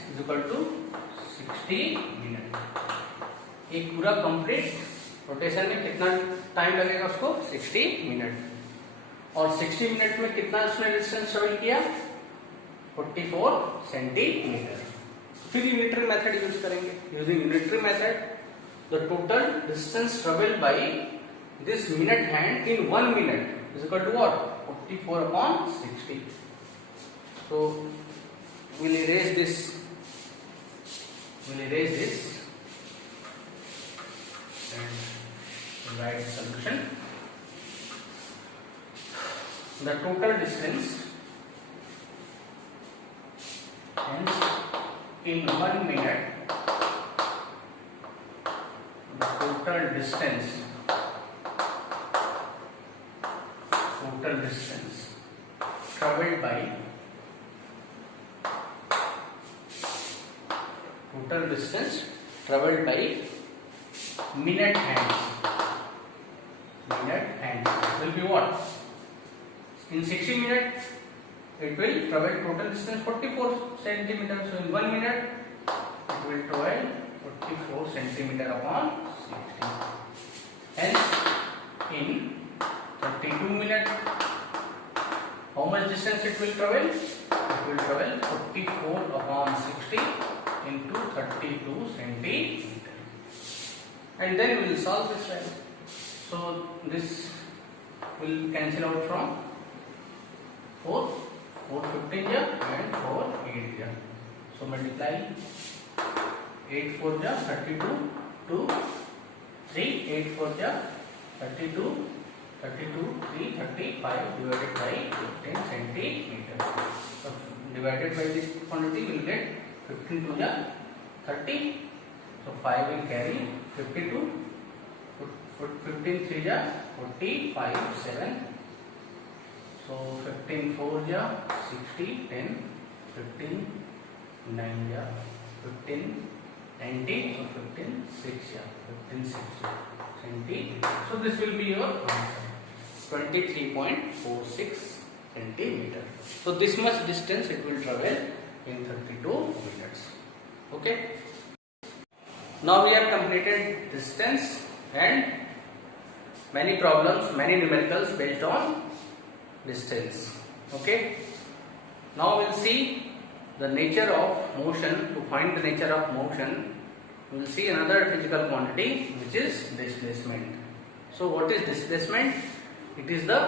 is equal to 60 मिनट. एक पूरा कंप्लीट रोटेशन में कितना टाइम लगेगा उसको 60 मिनट, और 60 मिनट में कितना उसने डिस्टेंस ट्रेवल किया 44 सेंटीमीटर। फिर यूनिटरी मेथड यूज करेंगे। Using unitary method the total distance travel by this minute hand in 1 minute is equal to what 44 upon 60. So we'll erase this and write the solution. The total distance hence in 1 minute, the total distance traveled by minute hands will be what? In 60 minutes it will travel total distance 44 centimeter. So in 1 minute it will travel 44 centimeter upon 60. Hence in 32 minutes how much distance it will travel? It will travel 44 upon 60 into 32 centimeter. And then we will solve this value. So this will cancel out from 4 15 ja and 4 8 ja. So multiply 8 4 ja 32 2 3 8 4 ja 32 3 35 divided by 15 centimeter. So divided by this quantity we will get 15 2 ja 30. So 5 will carry 52. 15 3 ja 45 7. So 15 4 ja 60 10 15 9 ja 15 90. So 15 6 ja 15 6 ja centimeter. So this will be your answer 23.46 centimeter. So this much distance it will travel in 32 minutes. Okay. Now we have completed distance and many problems, many numericals based on distance. Okay. Now we'll see the nature of motion. To find the nature of motion, we will see another physical quantity which is displacement. So what is displacement? It is the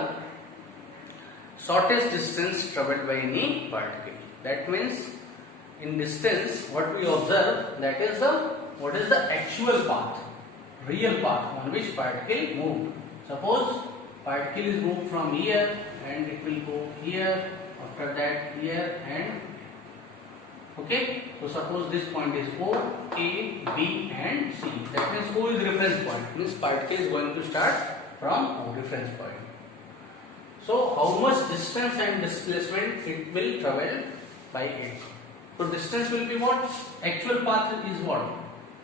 shortest distance traveled by any particle. That means in distance what we observe, that is what is the actual path, real path on which particle moved. Suppose particle is moved from here and it will go here, after that here and okay. So suppose this point is O, A, B and C. That means O is reference point, means particle is going to start from O, reference point. So how much distance and displacement it will travel by it? So distance will be what? Actual path is what?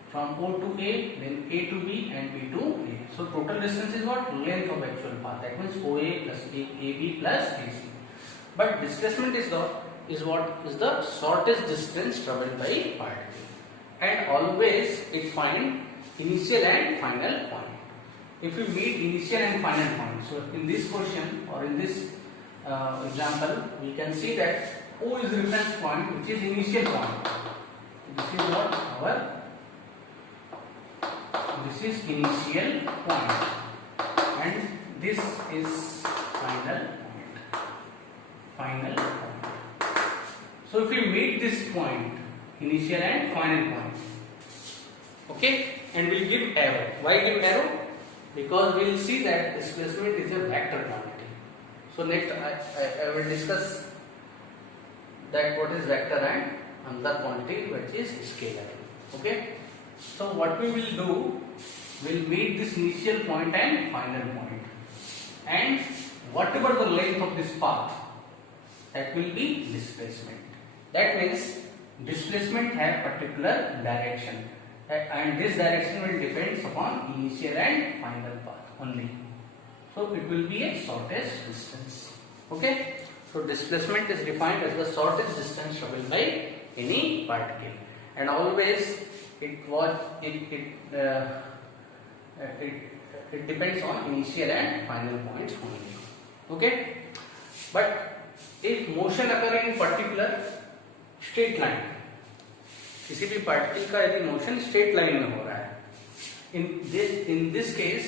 From O to A, then A to B and B to A. So total distance is what? Length of actual path. That means OA plus AB plus AC. But displacement is what? Is the shortest distance traveled by particle. And always it find initial and final point. If you meet initial and final point, so in this question or in this example, we can see that O is reference point, which is initial point. This is what this is initial point, and this is final point. So if we meet this point, initial and final point, okay, and we'll give arrow. Why give arrow? Because we will see that displacement is a vector quantity. So next I will discuss that what is vector and another quantity which is scalar. Okay. So what we will do, we'll meet this initial point and final point, and whatever the length of this path, that will be displacement. That means displacement have particular direction, and this direction will depends upon initial and final path only. So it will be a shortest distance. Okay. So displacement is defined as the shortest distance traveled by any particle, and always it it depends on initial and final points only. Okay, but if motion occur in particular straight line, किसी भी पार्टिकल का यदि motion straight line में हो रहा है, in this case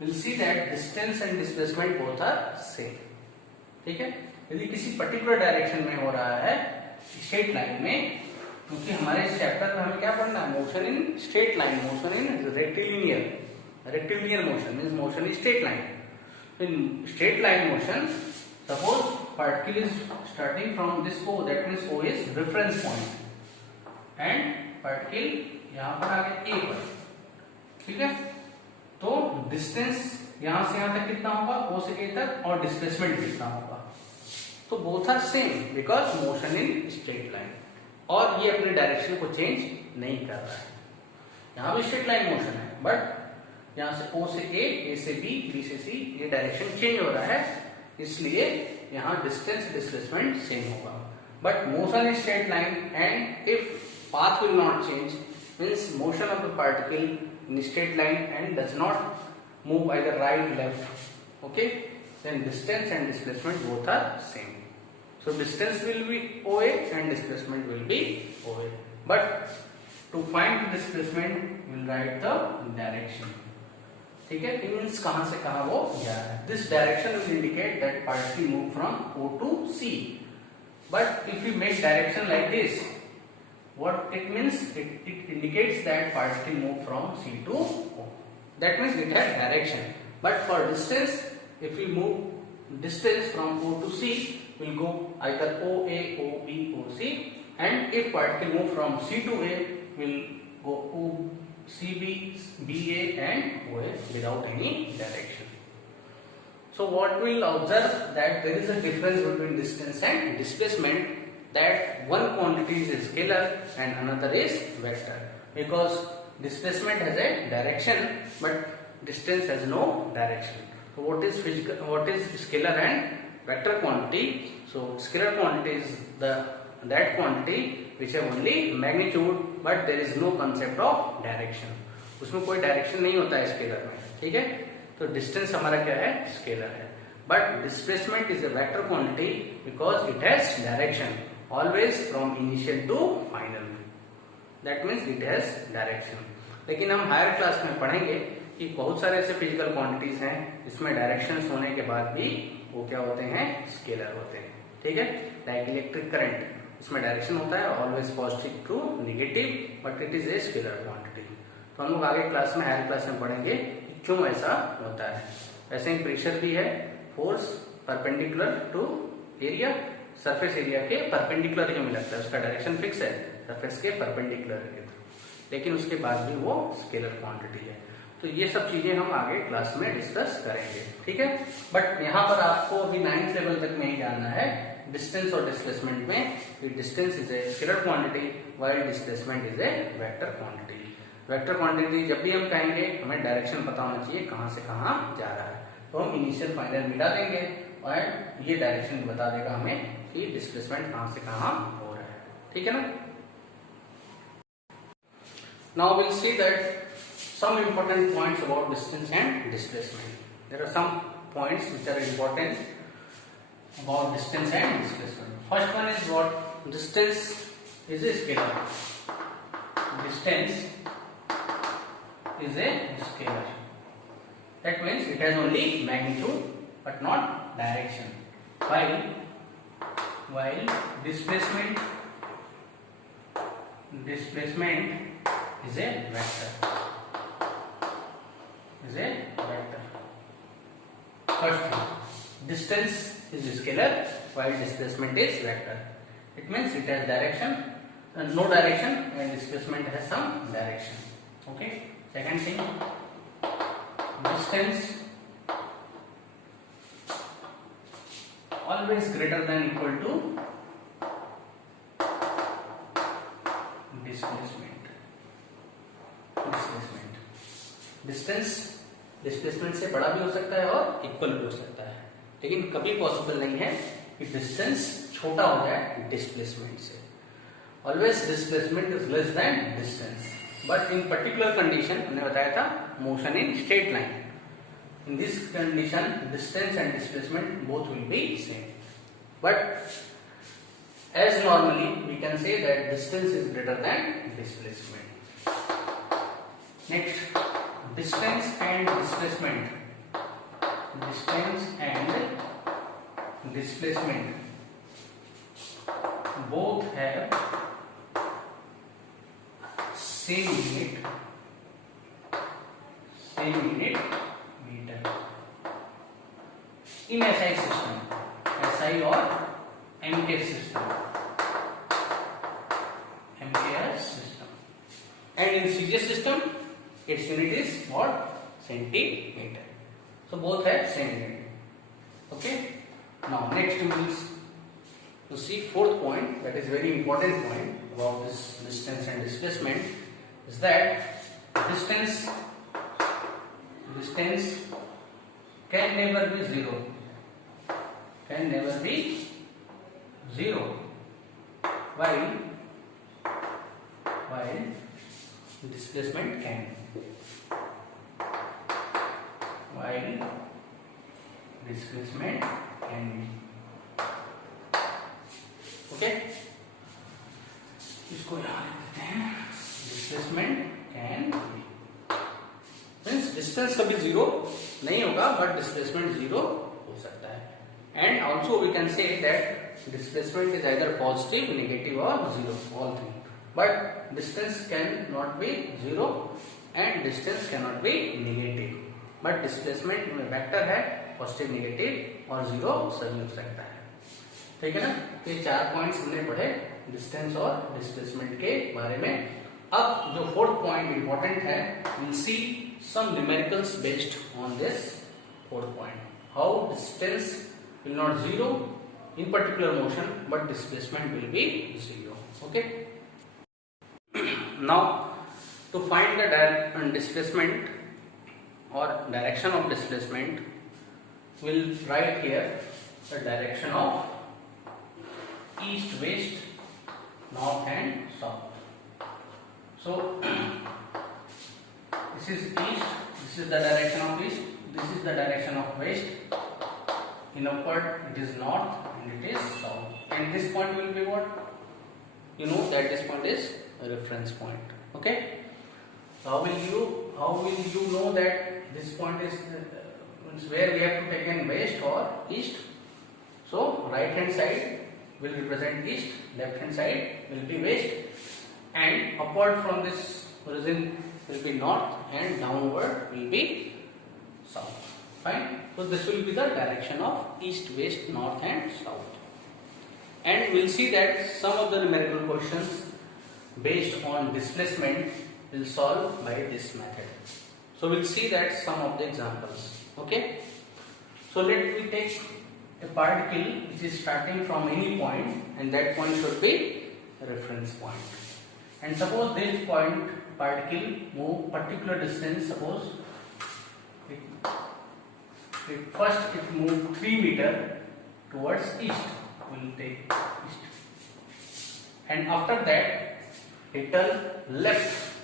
we'll see that distance and displacement both are same. ठीक है, यदि किसी पर्टिकुलर डायरेक्शन में हो रहा है स्ट्रेट लाइन में, क्योंकि हमारे इस चैप्टर में हमें क्या पढ़ना है, motion in straight line, motion in rectilinear motion means motion in straight line. In straight line motion, suppose particle is starting from this O, that means O is reference point, and particle यहाँ पर आ गया A पर. ठीक है, तो डिस्टेंस यहां से यहां तक कितना होगा, O से A तक, और डिस्प्लेसमेंट कितना होगा. तो both are same because motion in straight line, और ये अपने डायरेक्शन को चेंज नहीं कर रहा है. यहाँ भी स्ट्रेट लाइन मोशन है, बट यहाँ से O से A से B, B से C, ये डायरेक्शन चेंज हो रहा है, इसलिए यहाँ डिस्टेंस डिस्प्लेसमेंट सेम होगा. But motion in straight line, and if path will not change means motion of the particle in straight line and does not move either right left, okay, then distance and displacement both are same. So distance will be OA and displacement will be OA. But to find the displacement, we'll write the direction. ठीक है, मीन्स कहां से कहां वो जा रहा है. This direction will indicate that particle move from O to C. But if you make direction like this, what it means? It indicates that particle move from C to O. That means it has direction. But for distance, if we move distance from O to C, will go either OA, OB, OC, and if particle move from C to A, will go CB, BA, and OA without any direction. So what we'll observe that there is a difference between distance and displacement. That one quantity is scalar and another is vector, because displacement has a direction but distance has no direction. So what is scalar and vector quantity? So scalar quantity is that quantity which have only magnitude but there is no concept of direction. उसमें कोई डायरेक्शन नहीं होता है स्केलर में. ठीक है, तो डिस्टेंस हमारा क्या है, स्केलर है. But displacement is a vector quantity because it has direction always from initial to final. That means it has direction. लेकिन हम हायर क्लास में पढ़ेंगे कि बहुत सारे ऐसे फिजिकल क्वांटिटीज हैं जिसमें डायरेक्शन होने के बाद भी वो क्या होते हैं, स्केलर होते हैं. ठीक है, लाइक इलेक्ट्रिक करंट, इसमें डायरेक्शन होता है always positive to negative, but it is a scalar quantity. तो हम लोग आगे क्लास में, हायर क्लास में पढ़ेंगे कि क्यों ऐसा होता है. वैसे ही प्रेशर भी है, force perpendicular to area, surface area के परपेंडिकुलर क्यों लगता है, उसका डायरेक्शन फिक्स है सरफेस के परपेंडिकुलर के, लेकिन उसके बाद भी वो स्केलर क्वांटिटी है. तो ये सब चीजें हम आगे क्लास में डिस्कस करेंगे. ठीक है, बट यहाँ पर आपको अभी 9th लेवल तक में ही जानना है डिस्टेंस और डिस्प्लेसमेंट में. Distance is a scalar quantity while displacement is a vector quantity. Vector quantity जब भी हम कहेंगे हमें डायरेक्शन पता होना चाहिए कहां से कहां जा रहा है, तो हम इनिशियल फाइनल मिला देंगे और ये डायरेक्शन बता देगा हमें कि डिस्प्लेसमेंट कहां से कहां हो रहा है. ठीक है ना. Now will see that some important points about distance and displacement. There are some points which are important about distance and displacement. First one is what distance is a scalar. Distance is a scalar. That means it has only magnitude but not direction. While displacement is a vector. First thing, distance is scalar while displacement is vector. It means it has direction, no direction, and displacement has some direction. Okay. Second thing, distance always greater than equal to displacement. Distance displacement से बड़ा भी हो सकता है और इक्वल भी हो सकता है, लेकिन कभी पॉसिबल नहीं है कि डिस्टेंस छोटा हो जाए डिस्प्लेसमेंट से. Always displacement is less than distance. But in particular condition हमने बताया था motion in straight line. In this condition, distance and displacement both will be same. But as normally we can say that distance is greater than displacement. Next, distance and displacement. Distance and displacement both have same unit meter. In SI system, SI or MKS system, and in CGS system, its unit is what? Centimeter. So both have same unit. Okay. Now next we will see fourth point, that is very important point about this distance and displacement, is that distance can never be zero. Can never be zero. While displacement can. While displacement can be. Okay? इसको यहाँ लिख देते हैं. Displacement can be. Means distance कभी zero नहीं होगा, but displacement zero हो सकता है. And also we can say that displacement is either positive, negative or zero, all three. But distance cannot be zero and distance cannot be negative. But displacement में वेक्टर है, positive, negative और जीरो सही हो सकता है. ठीक है ना. तो ये 4 पॉइंट्स हमने पढ़े डिस्टेंस और डिस्प्लेसमेंट के बारे में. अब जो फोर्थ पॉइंट इंपॉर्टेंट है, we'll see some numericals based on this fourth point. How distance will not zero in particular motion, but displacement will be zero. Okay. Now to find the displacement or direction of displacement, we'll write here the direction of east, west, north and south. So this is east, this is the direction of east, this is the direction of west. In upward it is north and it is south. And this point will be what? You know that this point is a reference point. Okay. So how will you know that this point is where we have to take in west or east? So right hand side will represent east, left hand side will be west, and upward from this origin will be north and downward will be south. Fine. So this will be the direction of east, west, north and south. And we'll see that some of the numerical questions based on displacement will solve by this method. So we'll see that some of the examples. Okay. So let me take a particle which is starting from any point, and that point should be a reference point. And suppose this particle move particular distance. Suppose first it moved 3 meter towards east. We'll take east. And after that it turn left.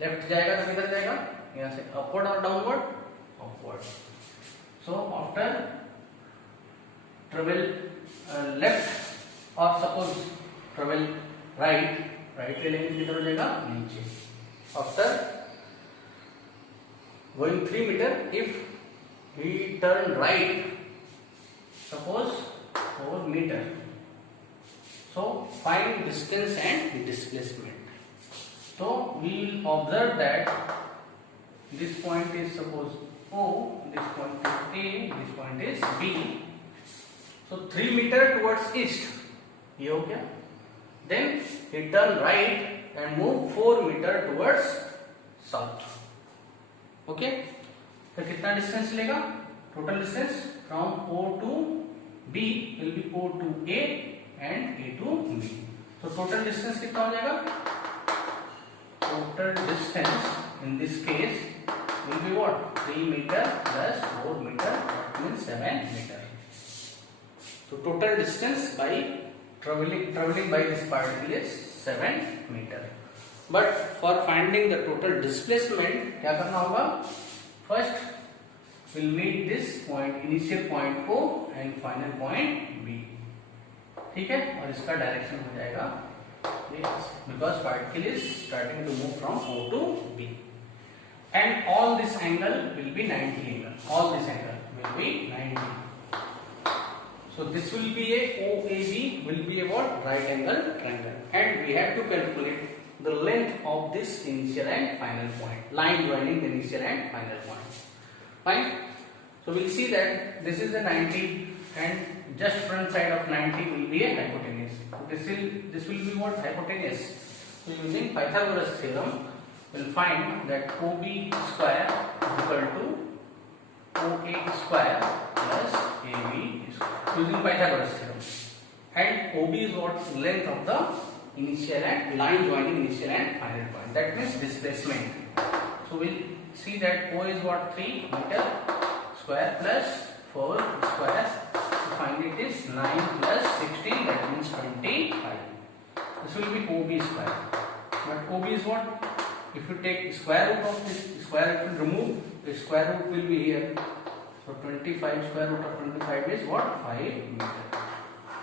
Left जाएगा तो किधर जाएगा? यहाँ से upward or downward? Upward. So after travel left, or suppose travel right ले लेंगे किधर हो जाएगा? नीचे. After going 3 meter, if we turn right, suppose 4 meter. So find distance and displacement. So we will observe that this point is suppose O, this point is A, this point is B. So 3 meter towards east. ये हो गया. Then he turn right and move 4 meter towards south. Okay. तो कितना डिस्टेंस लेगा? Total distance from O to B will be O to A and A to B. So total distance कितना हो जाएगा? Total distance in this case will be what? 3 meter plus 4 meter, that means 7 meter. So total distance by traveling by this particle is 7 meter. But for finding the total displacement क्या करना होगा? First we'll meet this point, initial point O and final point B. ठीक है, और इसका डायरेक्शन हो जाएगा because particle is starting to move from O to B, and all this angle will be 90 angle. All this angle will be 90. So this will be a OAB will be a what? Right angle triangle, and we have to calculate the length of this initial and final point, line joining the initial and final point. Fine. So we'll see that this is a 90 and just front side of 90 will be a hypotenuse. This will be what? Hypotenuse. So using Pythagoras theorem, we'll find that OB square is equal to OA square plus AB square using Pythagoras theorem. And OB is what? Length of the initial and line joining initial and final point. That means displacement. So we'll see that O is what? 3 meter square plus 4 square. So finally it is 9 plus 16, that means 25. This will be OB square. But OB is what? If you take square root of this, square root will remove, the square root will be here. So 25 square root of 25 is what? 5 meter.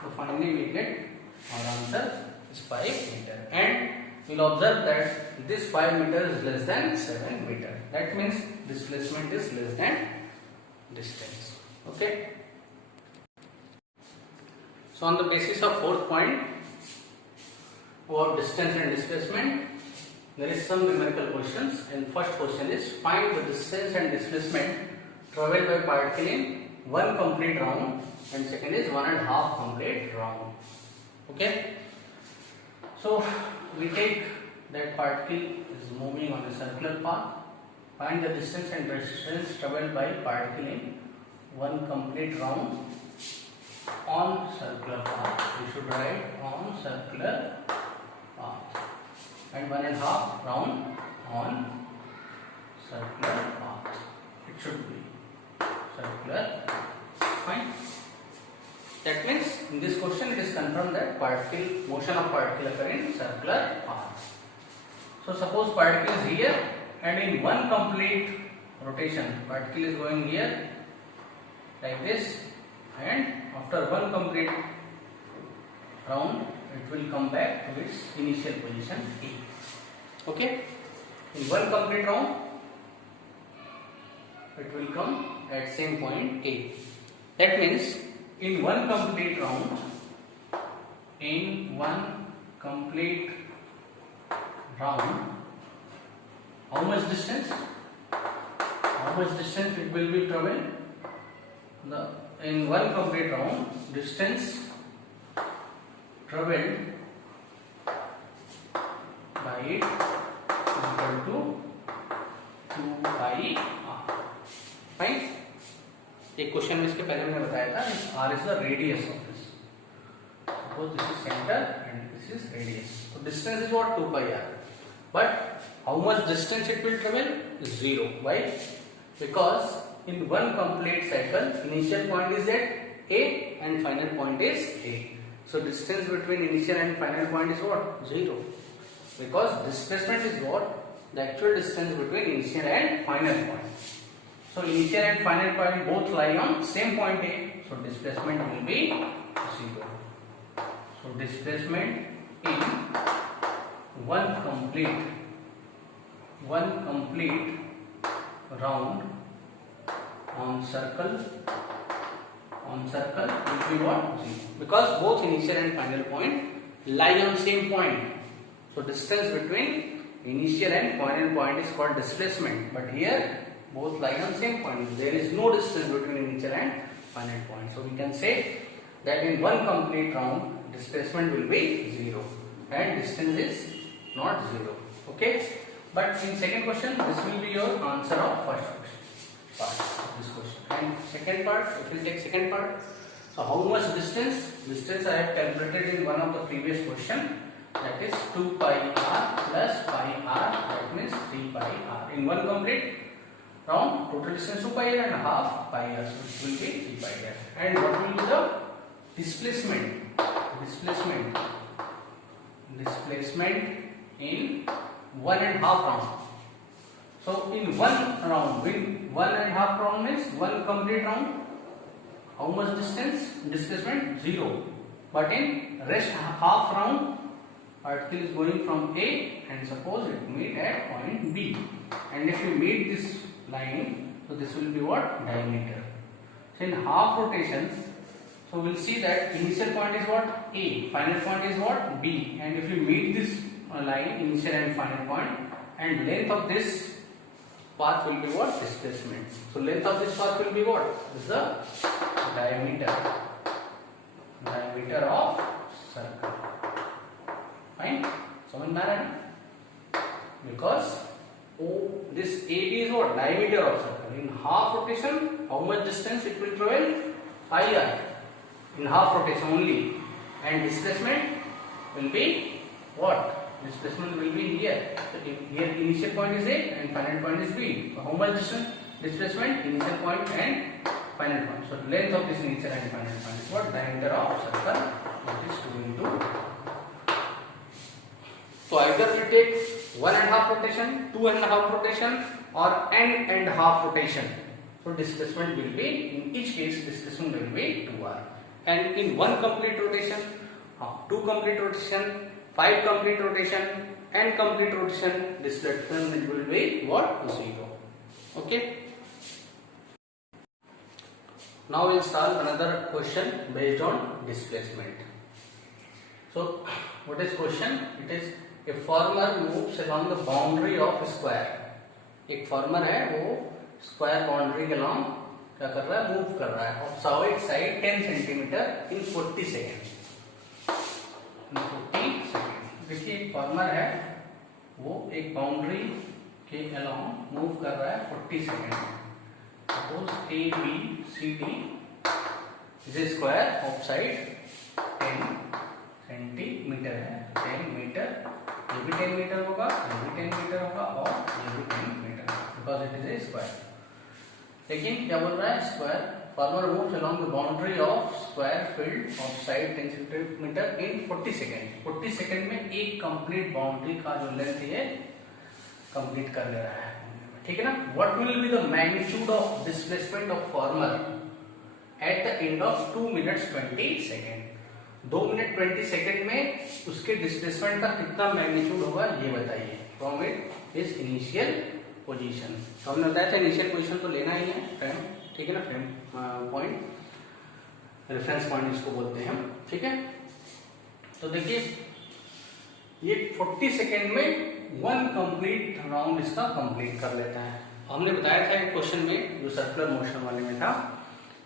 So finally we get our answer is 5 meter. And we'll observe that this 5 meter is less than 7 meter. That means displacement is less than distance. Okay. So on the basis of fourth point about distance and displacement, there is some numerical questions, and first question is find the distance and displacement traveled by particle in one complete round, and second is 1.5 complete round. Okay. So we take that particle is moving on a circular path. Find the distance and distance traveled by particle in one complete round on circular path. We should write on circular path, and 1.5 round on circular path. It should be circular. Fine. That means in this question it is confirmed that motion of particle occur in circular path. So suppose particle is here, and in one complete rotation particle is going here like this, and after one complete round it will come back to its initial position A. Okay. In one complete round it will come at same point A. That means in one complete round, how much distance? How much distance it will be traveled? In one complete round, distance traveled by it is equal to 2 pi r. Fine. एक क्वेश्चन में इसके पहले मैंने बताया था r is the radius of this. Suppose this is center and this is radius. So distance is what? 2 pi r. But how much distance it will travel? 0. Why? Because in one complete cycle, initial point is at A and final point is A. So distance between initial and final point is what? 0. Because displacement is what? The actual distance between initial and final point. So initial and final point both lie on same point A. So displacement will be 0. So displacement in one complete round on circle will be what? 0. Because both initial and final point lie on same point. So distance between initial and final point is called displacement. But here both lie on same point. There is no distance between initial and final point. So we can say that in one complete round displacement will be 0 and distance is not 0. Okay. But in second question, this will be your answer of first question part of this question. And second part, if you take second part, so how much distance? Distance I have calculated in one of the previous question, that is 2 pi r plus pi r, that means 3 pi r. In one complete round, total distance 2 pi r and half pi r, so it will be 3 pi r. And what will be the displacement? Displacement in 1.5 round. So in one round, 1.5 round means one complete round. How much distance? Displacement 0. But in rest half round, particle is going from A and suppose it meet at point B. And if you meet this line, so this will be what? Diameter. So in half rotations, so we'll see that initial point is what? A. Final point is what? B. And if you meet this line, initial and final point, and length of this path will be what? Displacement. So length of this path will be what? This is the diameter of circle. Fine. समझ में आ रहा है ना? Because this AB is what? Diameter of circle. In half rotation, how much distance it will travel? IR. In half rotation only. And displacement will be what? Displacement will be here. So here initial point is A and final point is B. So how much distance? Displacement, initial point and final point. So length of this initial and final point is what? Diameter of circle. That is 2 into. So either we take 1.5 rotation, 2.5 rotation, or n.5 rotation. So displacement will be, in each case, displacement will be 2r. And in one complete rotation, 2 complete rotation, 5 complete rotation, n complete rotation, displacement will be what? 0. Okay. Now we'll solve another question based on displacement. So what is question? It is a farmer moves along the boundary of a square. एक farmer है वो square boundary के along क्या कर रहा है? Move कर रहा है of side 10 centimeter in 40 seconds. देखिए एक farmer है वो एक boundary के along move कर रहा है 40 seconds. Suppose A B C D is a square of side 10 centimeter है. 10 meter. ये भी 10 मीटर होगा, ये भी 10 मीटर होगा और ये भी 10 metre, because it is a square. लेकिन क्या बोल रहा है? Square farmer moves along the boundary of square field of side 10 centimetre in 40 second. 40 second में एक कंप्लीट बाउंड्री का जो लेंथ है कंप्लीट कर ले रहा है. ठीक है ना? What will be the magnitude of displacement of farmer at the end of 2 मिनट्स 20 सेकेंड. 2 मिनट 20 सेकेंड में उसके डिस्प्लेसमेंट का कितना मैग्नीट्यूड होगा ये बताइए. From it is initial position. तो हमने बताया था इनिशियल पोजीशन तो लेना ही है फ्रेम. ठीक है ना? फ्रेम पॉइंट, रेफरेंस पॉइंट इसको बोलते हैं हम. ठीक है? तो देखिए ये 40 सेकेंड में वन कंप्लीट राउंड इसका कंप्लीट कर लेता है. हमने बताया था एक क्वेश्चन में जो सर्कुलर मोशन वाले में था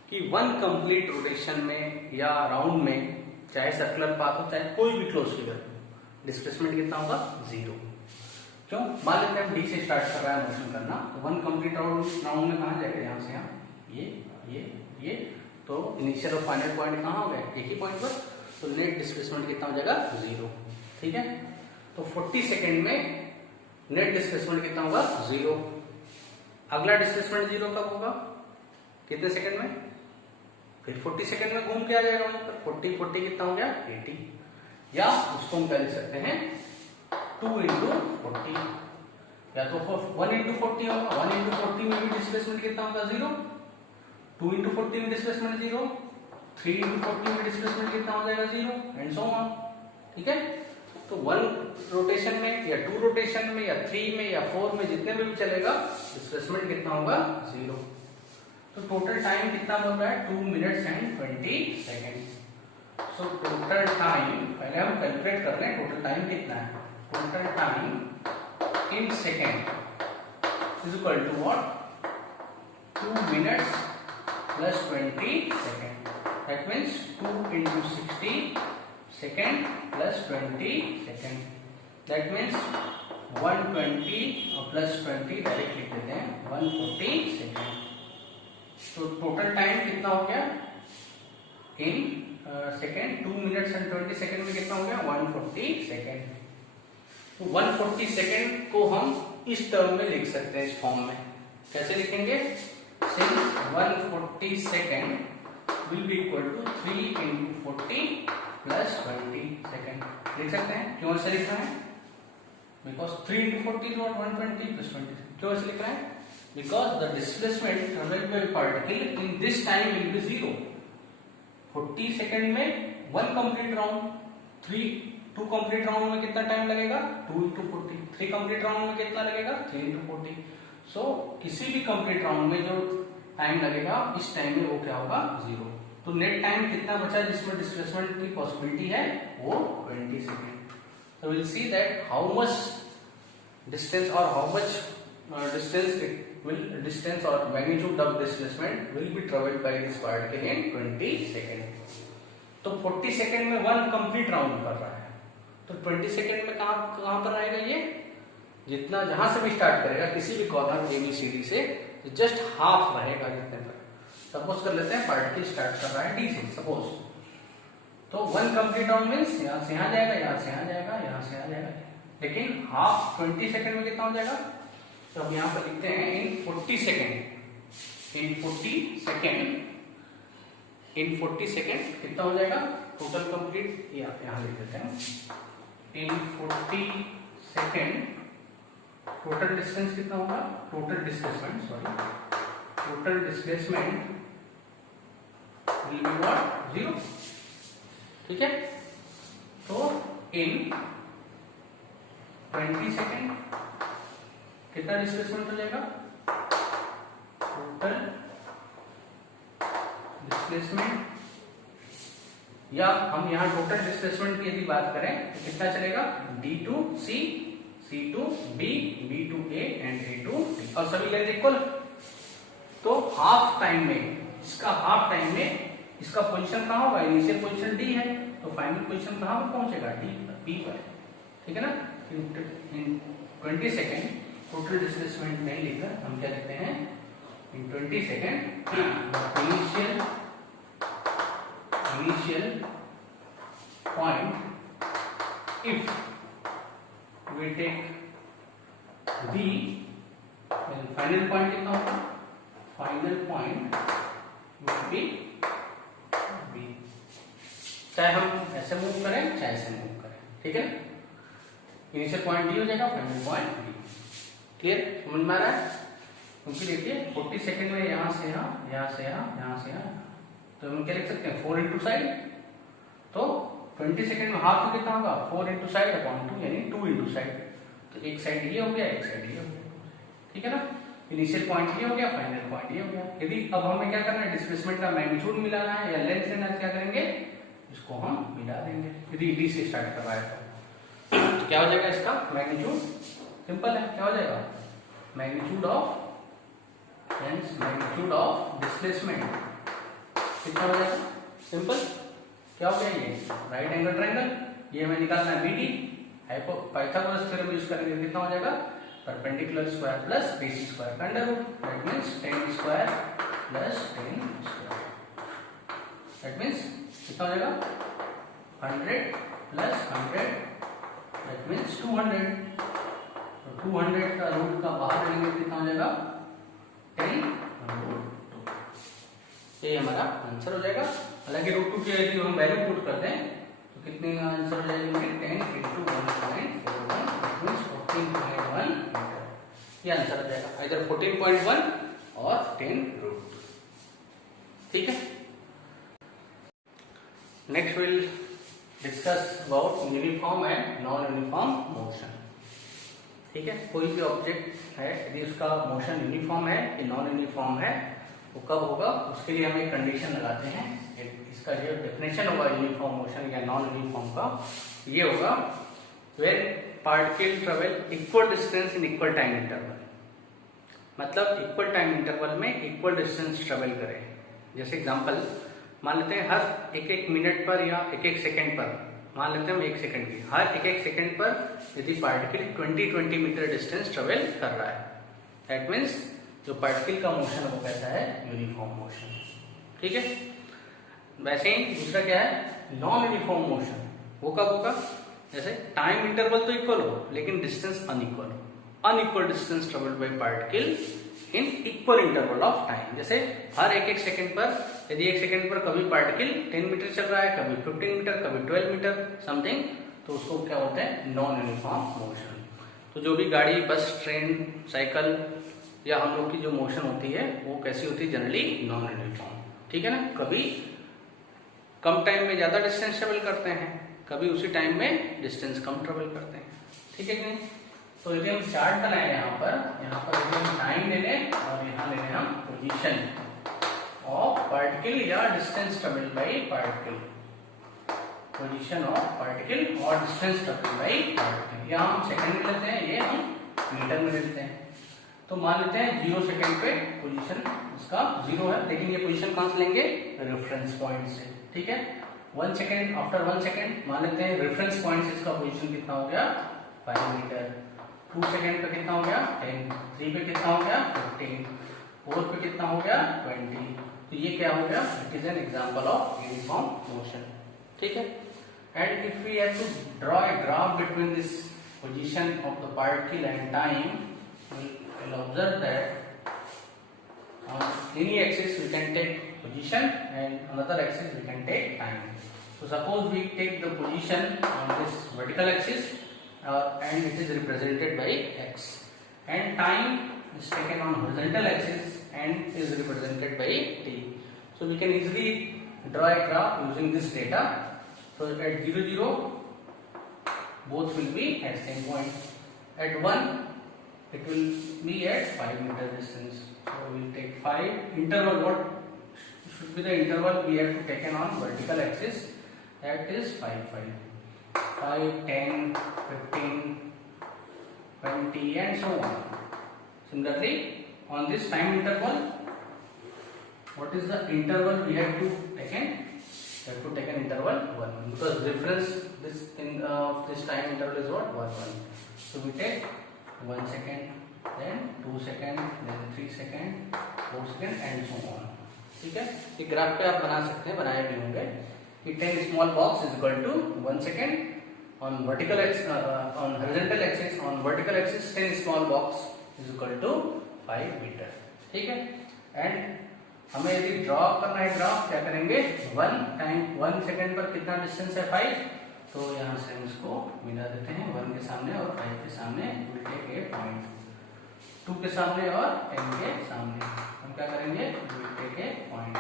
कि वन कंप्लीट रोटेशन में या राउंड में चाहे सर्कुलर पाथ हो चाहे कोई भी क्लोज फिगर, डिस्प्लेसमेंट कितना होगा? 0. क्यों? मान लेते हैं हम डी से स्टार्ट कर रहा है मोशन करना, तो वन कंप्लीट राउंड में कहाँ जाएगा? यहाँ से यहाँ ये तो इनिशियल और फाइनल पॉइंट कहाँ हो गए? एक ही पॉइंट पर. तो नेट डिस्प्लेसमेंट कितना हो जाएगा? 0. ठीक है? तो 40 सेकेंड में नेट डिस्प्लेसमेंट कितना होगा? 0. अगला डिस्प्लेसमेंट 0 कब होगा? कितने सेकेंड में? फिर 40 सेकंड में घूम के आ जाएगा वहीं पर. 40 कितना हो गया? 80. या उसको हम क्या लिख सकते हैं? 2 into 40. या तो 1 into 40 होगा. 1 into 40 में भी डिस्प्लेसमेंट कितना होगा? 0. 2 into 40 में डिस्प्लेसमेंट 0. 3 into 40 में डिस्प्लेसमेंट कितना हो जाएगा? 0 एंड सो ऑन. ठीक है? तो 1 रोटेशन में या 2 रोटेशन में या 3 में या 4 में जितने में भी चलेगा डिस्प्लेसमेंट कितना होगा? 0. तो टोटल टाइम कितना बन रहा है? 2 minutes and 20 second. So total time पहले हम कैलकुलेट कर लें. टोटल टाइम कितना है? Total time in second is equal to what? 2 minutes plus 20 second. That means 2 into 60 second plus 20 second. That means 120 और प्लस 20 डायरेक्ट लिख देते हैं 140 सेकेंड. तो टोटल टाइम कितना हो गया इन सेकेंड? 2 मिनट्स एंड 20 सेकेंड में कितना हो गया? 140 सेकेंड. तो 140 सेकेंड को हम इस टर्म में लिख सकते हैं, इस फॉर्म में. कैसे लिखेंगे? Since 140 second will be equal to 3 into 40 plus 20 second. लिख सकते हैं. क्यों ऐसे लिखना है? बिकॉज 3 into 40 is what 120 plus 20. क्यों ऐसे लिख रहे हैं? Because the displacement traveled by particle in this time will be 0. 40 second में 1 कंप्लीट राउंड, 2 कंप्लीट राउंड में कितना टाइम लगेगा? 2 into 40. 3 कंप्लीट राउंड में कितना लगेगा? 3 into 40. सो किसी भी कंप्लीट राउंड में जो टाइम लगेगा इस टाइम में वो क्या होगा? 0. तो नेट टाइम कितना बचा जिसमें डिस्प्लेसमेंट की पॉसिबिलिटी है? वो 20 second. So we'll see that how much distance or how much distance or magnitude of displacement will be traveled by this particle in 20 seconds. तो 40 सेकेंड में 1 कंप्लीट राउंड कर रहा है, तो 20 सेकेंड में कहां पर आएगा ये? जितना जहां से भी स्टार्ट करेगा किसी भी कॉर्नर ABCD से जस्ट हाफ रहेगा जितने पर. सपोज कर लेते हैं पार्टिकल स्टार्ट कर रहा है D से सपोज, तो 1 कंप्लीट राउंड मीन्स यहां से यहां जाएगा, यहां से यहां जाएगा, यहां से यहां जाएगा, लेकिन हाफ 20 सेकेंड में कितना हो जाएगा? तो अब यहां पर लिखते हैं इन 40 सेकेंड, इन 40 सेकेंड कितना हो जाएगा टोटल कंप्लीट? यहां लिख देते हैं इन 40 सेकेंड टोटल डिस्टेंस कितना होगा? Total displacement will be what? 0. ठीक है, तो इन 20 सेकेंड कितना डिस्प्लेसमेंट हो जाएगा? टोटल डिस्प्लेसमेंट, या हम यहां टोटल डिस्प्लेसमेंट की यदि बात करें तो कितना चलेगा? D to C, C to B, B to A and A to D, और सभी लेंथ इक्वल. तो हाफ टाइम में इसका पोजीशन कहां होगा? इनिशियल पोजीशन D है, तो फाइनल पोजीशन कहां पर पहुंचेगा? D पर, B पर. ठीक है ना? इन 20 सेकेंड टोटल डिस्प्लेसमेंट नहीं लिखकर हम क्या लिखते हैं? इन 20 second initial point if we take B, final point कितना होगा? Final point will be B. चाहे हम ऐसे मूव करें चाहे ऐसे मूव करें, ठीक है. इनिशियल पॉइंट D हो जाएगा, फाइनल पॉइंट B. क्लियर? समझ में आ रहा है? क्योंकि देखिए 40 सेकेंड में यहां से यहां, यहां से यहां, यहां से यहां, तो हम क्या लिख सकते हैं? 4 into साइड. तो 20 सेकेंड में हाफ कितना होगा? 4 into साइड अपॉन 2 यानी 2 into साइड. तो एक साइड ये हो गया, एक साइड ये हो गया. ठीक है ना? इनिशियल पॉइंट ये हो गया, फाइनल पॉइंट ये हो गया. यदि अब हमें क्या करना है? डिस्प्लेसमेंट का मैग्नीट्यूड मिलाना है या लेंथ लेना है, क्या करेंगे? इसको हम मिला देंगे. यदि D से स्टार्ट कर रहा है तो क्या हो जाएगा इसका मैग्नीट्यूड? सिंपल है, क्या हो जाएगा? मैग्नीट्यूड ऑफ डिस्प्लेसमेंट कितना हो जाएगा? सिंपल. क्या हो गया ये? Right angle triangle. ये हमें निकालना है BD. पाइथागोरस थ्योरम यूज करेंगे, कितना हो जाएगा? Perpendicular square plus basic square का under root. That means 10 square plus 10 square. That means कितना हो जाएगा? 100 प्लस 100, दैट मींस 200. तो 200 का रूट का बाहर लेंगे कितना हो जाएगा? 10√2. ये हमारा आंसर हो जाएगा. हालांकि √2 की यदि हम वैल्यू पुट करते हैं तो कितने का आंसर हो जाएगा? 10 into 1.41, that means 14.1 मीटर. ये आंसर हो जाएगा इधर 14.1 और 10√2. ठीक है. Next will discuss about uniform and non uniform motion. ठीक है. कोई भी ऑब्जेक्ट है यदि उसका मोशन यूनिफॉर्म है कि नॉन यूनिफॉर्म है वो कब होगा? उसके लिए हम एक कंडीशन लगाते हैं. इसका जो डेफिनेशन होगा यूनिफॉर्म मोशन या नॉन यूनिफॉर्म का, ये होगा when particle travel equal distance in equal time interval. मतलब इक्वल टाइम इंटरवल में इक्वल डिस्टेंस ट्रेवल करे. जैसे एग्जांपल मान लेते हैं हर एक मिनट पर या एक सेकंड पर, मान लेते हैं हम 1 सेकंड की, हर एक सेकंड पर यदि पार्टिकल 20 मीटर डिस्टेंस ट्रेवल कर रहा है, दैट मीन्स जो पार्टिकल का मोशन वो कैसा है? Uniform motion. ठीक है. वैसे ही दूसरा क्या है? Non uniform motion. वो कब होगा? जैसे टाइम इंटरवल तो इक्वल हो लेकिन डिस्टेंस अनइक्वल हो. Unequal distance travelled by particle in equal interval of time. जैसे हर एक सेकंड पर यदि 1 सेकंड पर कभी पार्टिकल 10 मीटर चल रहा है, कभी 15 मीटर, कभी 12 मीटर समथिंग, तो उसको क्या होता है? Non uniform motion. तो जो भी गाड़ी, बस, ट्रेन, साइकिल या हम लोग की जो मोशन होती है वो कैसी होती है, जनरली नॉन यूनिफॉर्म। ठीक है ना, कभी कम टाइम में ज़्यादा डिस्टेंस ट्रेवल करते हैं, कभी उसी टाइम में डिस्टेंस कम ट्रेवल करते हैं। ठीक है कि नहीं? तो यदि हम चार्ट बनाए यहाँ पर यदि हम टाइम ले लें और यहाँ ले लें हम पोजीशन ऑफ पार्टिकल या distance travel by particle, position of particle और डिस्टेंस ट्रेवल बाई पार्टिकल, या हम सेकंड में लेते हैं, ये हम मीटर में लेते हैं। तो मान लेते हैं 0 सेकंड पे पोजीशन इसका 0 है, लेकिन ये पोजीशन कहाँ से लेंगे, रेफरेंस पॉइंट से। ठीक है, 1 सेकंड, आफ्टर 1 सेकंड मान लेते हैं रेफरेंस पॉइंट से इसका पोजीशन कितना हो गया, 5 मीटर। 2 सेकंड पे कितना हो गया, 10। 3 पे कितना हो गया, 15। 4 पे कितना हो गया, 20। तो ये क्या हो गया, it is an example of uniform motion. ठीक है, and if we have to draw a graph between this position of the particle and time, we'll observe that on any axis we can take position and another axis we can take time. So suppose we take the position on this vertical axis and it is represented by x, and time is taken on horizontal axis and is represented by t. So we can easily draw a graph using this data. So at 0 0 both will be at same point, at 1 it will be at 5 meter distance. So we will take 5 interval. What should be the interval we have to taken on vertical axis? That is 5 5 5 10 15 20 and so on. Similarly on this time interval, what is the interval we have to taken? We have to take an interval 1, because reference this in this time interval is what, 1 1. So we take 1 second, then 2 second, then 3 second, 4 second and so on. ठीक है, ये ग्राफ पे आप बना सकते हैं, बनाए भी होंगे कि 10 small box is equal to 1 second on vertical axis, on horizontal axis, on vertical axis 10 small box is equal to 5 meter. ठीक है, एंड हमें यदि ड्रॉ करना है ग्राफ, क्या करेंगे, 1 सेकंड पर कितना डिस्टेंस है, 5, तो यहाँ से हम इसको मिला देते हैं 1 के सामने और 5 के सामने, विल टेक ए पॉइंट, 2 के सामने और 10 के सामने हम क्या करेंगे, विल टेक ए पॉइंट,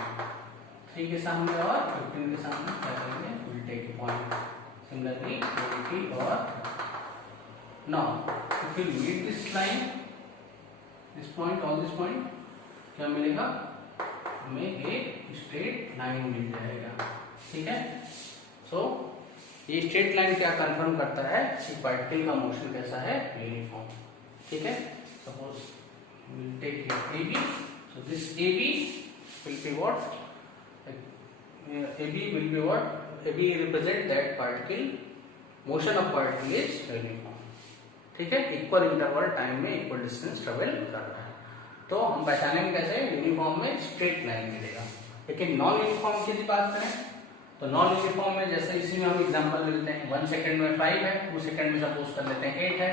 3 के सामने और 15 के सामने क्या करेंगे, will take a point. Similarly 20 और now if you meet this line, this point, all this point, क्या मिलेगा, हमें एक स्ट्रेट लाइन मिल जाएगा। ठीक है, सो ये स्ट्रेट लाइन क्या कंफर्म करता है कि पार्टिकल का मोशन कैसा है, यूनिफॉर्म। ठीक है, suppose will take here AB, so this AB will be what, AB will be what, AB represent that particle, motion of particle is uniform. ठीक है, इक्वल इंटरवल टाइम में इक्वल डिस्टेंस ट्रेवल कर रहा है। तो हम पहचानेंगे कैसे, यूनिफॉर्म में स्ट्रेट लाइन मिलेगा। लेकिन नॉन यूनिफॉर्म की बात करें तो नॉन यूनिफॉर्म में जैसे इसी में हम एग्जांपल ले लेते हैं, 1 सेकंड में 5 है, 2 सेकंड में सपोज कर लेते हैं 8 है,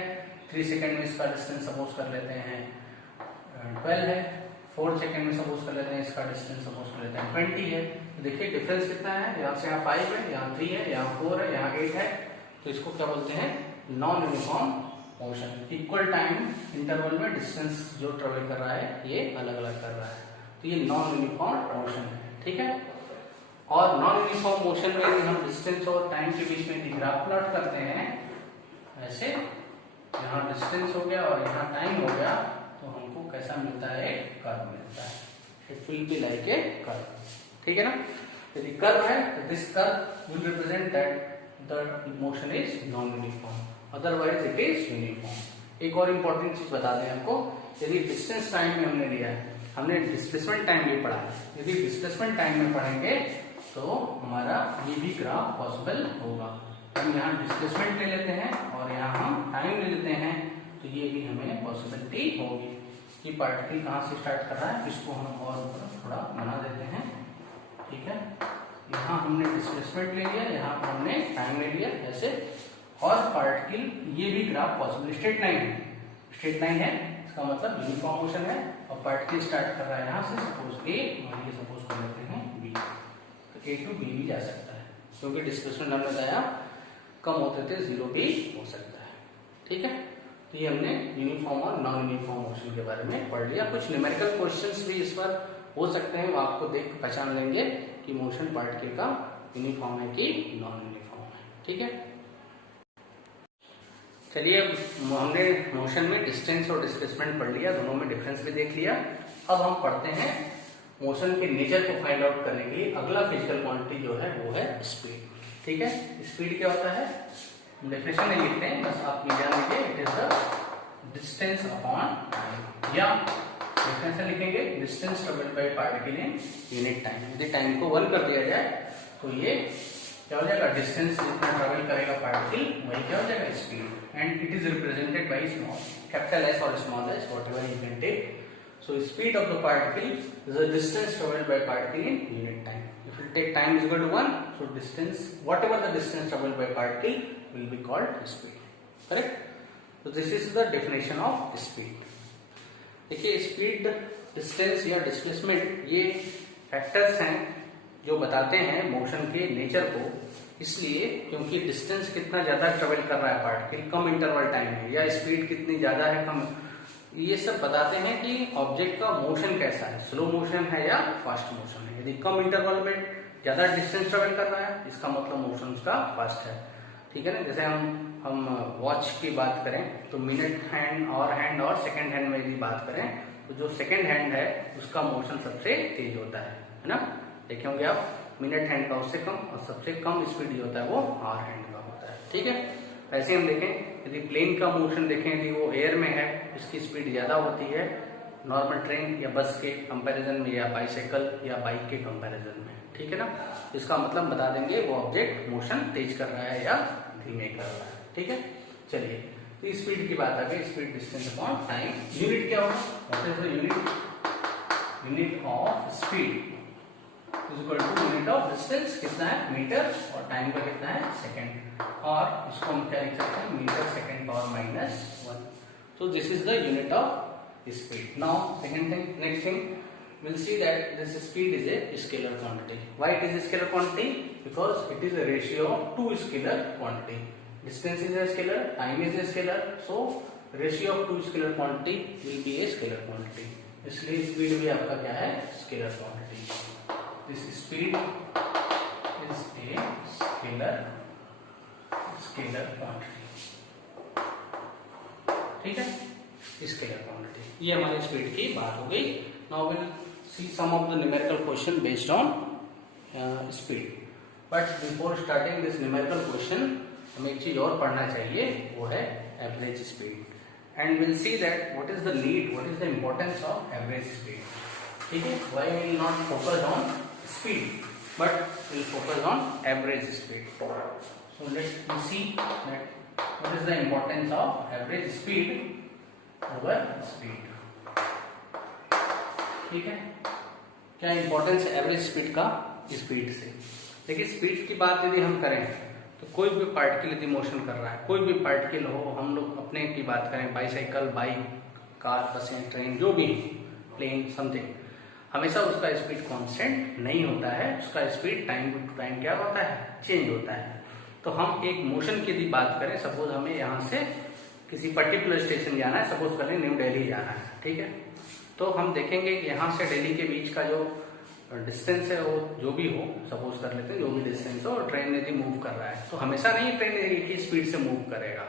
3 सेकंड में इसका डिस्टेंस सपोज कर लेते हैं 12 है, 4 सेकंड में सपोज कर लेते हैं इसका डिस्टेंस सपोज कर लेते हैं 20 है। तो देखिए डिफरेंस कितना है, यहाँ से यहाँ 5 है, यहाँ 3 है, यहाँ 4 है, यहाँ 8 है। तो इसको क्या बोलते हैं, non uniform motion. Equal time interval में डिस्टेंस जो ट्रेवल कर रहा है ये अलग अलग कर रहा है, तो ये नॉन यूनिफॉर्म मोशन है। ठीक है, और नॉन यूनिफॉर्म मोशन में यदि हम डिस्टेंस और टाइम के बीच में ग्राफ प्लॉट करते हैं, ऐसे यहाँ डिस्टेंस हो गया और यहाँ टाइम हो गया, तो हमको कैसा मिलता है, कर्व मिलता है। It will be like a curve. ठीक है ना, यदि कर्व है तो this curve will represent that the motion is non uniform, otherwise it is uniform. एक और इम्पोर्टेंट चीज बता दें आपको, यदि डिस्टेंस टाइम में हमने लिया है, हमने डिस्प्लेसमेंट टाइम भी पढ़ा है, यदि डिस्प्लेसमेंट टाइम में पढ़ेंगे तो हमारा ये भी ग्राफ पॉसिबल होगा। हम यहाँ डिस्प्लेसमेंट ले लेते हैं और यहाँ हम टाइम ले लेते हैं, तो ये भी हमें पॉसिबिलिटी होगी कि पार्टिकल कहाँ से स्टार्ट कर रहा है। इसको हम और थोड़ा बना देते हैं। ठीक है, यहाँ हमने डिस्प्लेसमेंट ले लिया, यहाँ पर हमने टाइम ले लिया ऐसे, और पार्टिकल ये भी ग्राफ पॉसिबल स्ट्रेट लाइन है, स्ट्रेट लाइन है, इसका मतलब यूनिफॉर्म मोशन है, और पार्टिकल स्टार्ट कर रहा है यहाँ से, सपोज ए और ये सपोज कर लेते हैं बी, तो ए टू बी भी जा सकता है, क्योंकि डिस्प्लेसमेंट हमने बताया कम होते थे 0 भी हो सकता है। ठीक है, तो ये हमने यूनिफॉर्म और नॉन यूनिफॉर्म मोशन के बारे में पढ़ लिया। कुछ न्यूमेरिकल क्वेश्चंस भी इस पर हो सकते हैं, वो आपको देख पहचान लेंगे कि मोशन पार्टिकल का यूनिफॉर्म है कि नॉन यूनिफॉर्म है। ठीक है, चलिए हमने मोशन में डिस्टेंस और डिस्प्लेसमेंट पढ़ लिया, दोनों में डिफरेंस भी देख लिया। अब हम पढ़ते हैं मोशन के नेचर को फाइंड आउट करने के लिए अगला फिजिकल क्वांटिटी जो है वो है स्पीड। ठीक है, स्पीड क्या होता है, डेफिनेशन नहीं लिखते हैं, बस आप ये जान लीजिए, it is the distance upon time, या डेफिनेशन लिखेंगे distance travelled by particle in unit time. यदि टाइम को 1 कर दिया जाए तो ये क्या हो जाएगा, डिस्टेंस जितना ट्रेवल करेगा पार्टिकल वही क्या हो जाएगा, speed. And it is represented by small capital S और small S, whatever you can take. So speed of the particle is the distance traveled by particle in unit time. If you take time is equal to 1, so distance, whatever the distance traveled by particle will be called speed. Correct? So this is the definition of speed. देखिए speed, distance या डिस्प्लेसमेंट ये फैक्टर्स हैं जो बताते हैं मोशन के नेचर को, इसलिए क्योंकि डिस्टेंस कितना ज्यादा ट्रेवल कर रहा है पार्टिकल कम इंटरवल टाइम में, या स्पीड कितनी ज्यादा है कम, ये सब बताते हैं कि ऑब्जेक्ट का मोशन कैसा है, स्लो मोशन है या फास्ट मोशन है। यदि कम इंटरवल में ज्यादा डिस्टेंस ट्रेवल कर रहा है, इसका मतलब मोशन उसका फास्ट है। ठीक है ना, जैसे हम वॉच की बात करें तो मिनट हैंड और सेकंड हैंड में यदि बात करें तो जो सेकंड हैंड है उसका मोशन सबसे तेज होता है ना, देखे होंगे आप, मिनट हैंड का उससे कम, और सबसे कम स्पीड जो होता है वो आवर हैंड का होता है। ठीक है, वैसे हम देखें यदि प्लेन का मोशन देखें, यदि वो एयर में है इसकी स्पीड ज्यादा होती है नॉर्मल ट्रेन या बस के कंपैरिजन में, या बाइसाइकिल या बाइक के कंपैरिजन में। ठीक है ना, इसका मतलब बता देंगे वो ऑब्जेक्ट मोशन तेज कर रहा है या धीमे कर रहा है। ठीक है, चलिए तो स्पीड की बात आ गई, speed distance upon time. Unit क्या होगा, what is the unit of speed is equal to unit of distance, कितना है मीटर, और टाइम का कितना है सेकंड, और इसको हम क्या लिख सकते हैं, metre second power -1। so this is the unit of speed. Now second thing, next thing we'll see that this speed is a scalar quantity. Why it is a scalar quantity? Because it is a ratio of two scalar quantity. Distance is a scalar, time is a scalar, so ratio of two scalar quantity will be a scalar quantity. इसलिए स्पीड भी आपका क्या है, scalar quantity. This speed is a scalar quantity. ठीक है, scalar quantity, ये हमारी स्पीड की बात हो गई। Now will see some of the numerical question based on speed. But before starting this numerical question हमें एक चीज और पढ़ना चाहिए, वो है average speed. And will see that what is the need, what is the importance of average speed. ठीक है, why we will not focus on speed but we'll focus on average speed. So let's see that what is the importance of average speed over speed. ठीक है, क्या इंपॉर्टेंस है average speed का स्पीड से। देखिए स्पीड की बात यदि हम करें तो कोई भी पार्टिकल यदि मोशन कर रहा है, कोई भी पार्टिकल हो, हम लोग अपने की बात करें बाईसाइकिल, बाइक, कार, बसें, ट्रेन, जो भी, प्लेन, समथिंग, हमेशा उसका स्पीड कांस्टेंट नहीं होता है, उसका स्पीड टाइम टू टाइम क्या होता है, चेंज होता है। तो हम एक मोशन की यदि बात करें, सपोज हमें यहाँ से किसी पर्टिकुलर स्टेशन जाना है, सपोज करें न्यू दिल्ली जाना है, ठीक है, तो हम देखेंगे कि यहाँ से दिल्ली के बीच का जो डिस्टेंस है वो जो भी हो, सपोज कर लेते हैं जो भी डिस्टेंस हो, ट्रेन यदि मूव कर रहा है तो हमेशा नहीं ट्रेन एक ही स्पीड से मूव करेगा।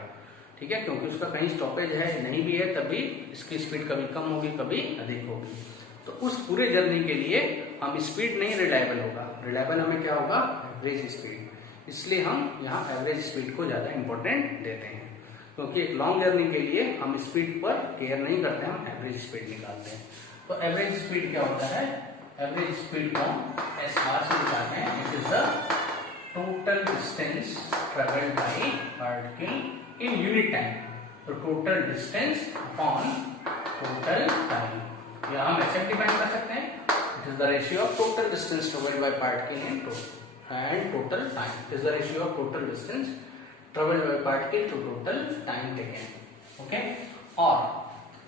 ठीक है, क्योंकि उसका कहीं स्टॉपेज है, नहीं भी है, तभी इसकी स्पीड कभी कम होगी कभी अधिक होगी। तो उस पूरे जर्नी के लिए हम स्पीड नहीं रिलायबल होगा, रिलायबल हमें क्या होगा, एवरेज स्पीड। इसलिए हम यहाँ एवरेज स्पीड को ज्यादा इंपॉर्टेंट देते हैं, क्योंकि एक लॉन्ग जर्नी के लिए हम स्पीड पर केयर नहीं करते, हम एवरेज स्पीड निकालते हैं। तो एवरेज स्पीड क्या होता है, एवरेज स्पीड को एस आर से निकालते हैं, it is the total distance travelled by particle in unit time. तो total distance upon total time, या हम ऐसे डिफाइन कर सकते हैं, it is the ratio of total distance travelled by particle in total time, it is the ratio of total distance travelled by particle to total time taken. Okay, और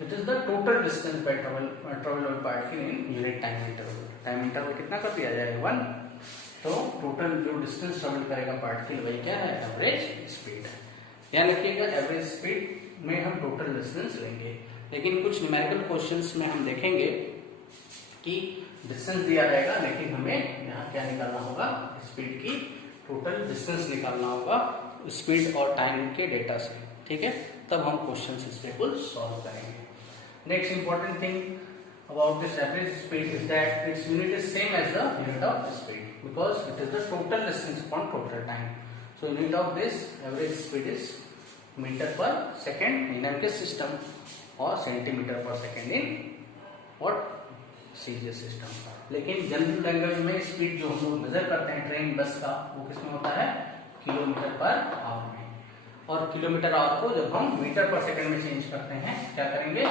it is the total distance by travelled by particle in unit time interval. Time interval कितना कर दिया जाएगा, 1। तो टोटल जो distance travel करेगा पार्टिकल वही क्या है, एवरेज स्पीड है। याद रखिएगा एवरेज स्पीड में हम टोटल डिस्टेंस लेंगे। लेकिन कुछ न्यूमेरिकल क्वेश्चंस में हम देखेंगे कि डिस्टेंस दिया रहेगा, लेकिन हमें यहाँ क्या निकालना होगा, स्पीड की टोटल डिस्टेंस निकालना होगा स्पीड और टाइम के डेटा से। ठीक है, तब हम क्वेश्चन इस पे कुल सॉल्व करेंगे। Next important thing about this average speed is that its unit is same as the unit of speed because it is the total distance upon total time. So unit of this average speed is meter per second in MK system और centimeter per second in what CGS system। लेकिन general language में स्पीड जो हम लोग मेजर करते हैं train bus का, वो किसमें होता है, किलोमीटर पर आवर में। और किलोमीटर आवर को जब हम मीटर पर सेकंड में चेंज करते हैं, क्या करेंगे,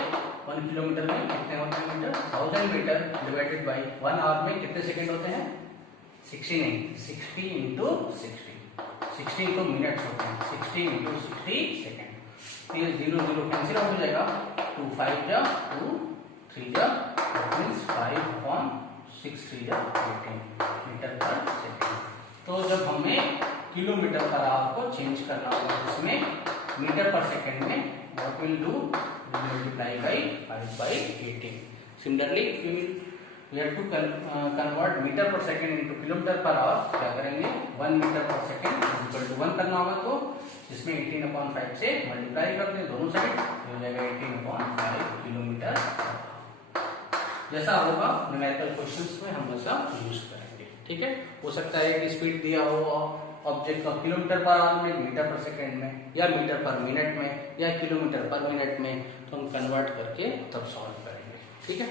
1 किलोमीटर में कितने होते हैं metre, 1000 metre divided by 1 hour में कितने सेकंड होते हैं, 60 नहीं, 60 इंटू 60 इंटू मिनट्स होते हैं, 60 इंटू 60 सेकेंड। फिर 0 0 कैंसिल हो जाएगा, 2 5 जा 2 3 जा, दैट मींस 5 अपॉन 6 3 जा 18 मीटर पर सेकंड। तो जब हमें किलोमीटर पर आवर को चेंज करना होगा इसमें मीटर पर सेकंड में, what will do, multiply by 5 by 18. Similarly, we have to convert meter per second into kilometer per hour, क्या करेंगे, 1 मीटर पर सेकंड इक्वल टू 1 करना होगा, तो इसमें 18/5 से मल्टीप्लाई करते हैं दोनों साइड, हो जाएगा 18/5 किलोमीटर। जैसा होगा न्यूमेरिकल क्वेश्चंस में हम वैसा यूज करेंगे। ठीक है, हो सकता है कि स्पीड दिया हो ऑब्जेक्ट का किलोमीटर पर आवर में, मीटर पर सेकंड में, या मीटर पर मिनट में, या किलोमीटर पर मिनट में, तो हम कन्वर्ट करके तब सॉल्व करेंगे। ठीक है।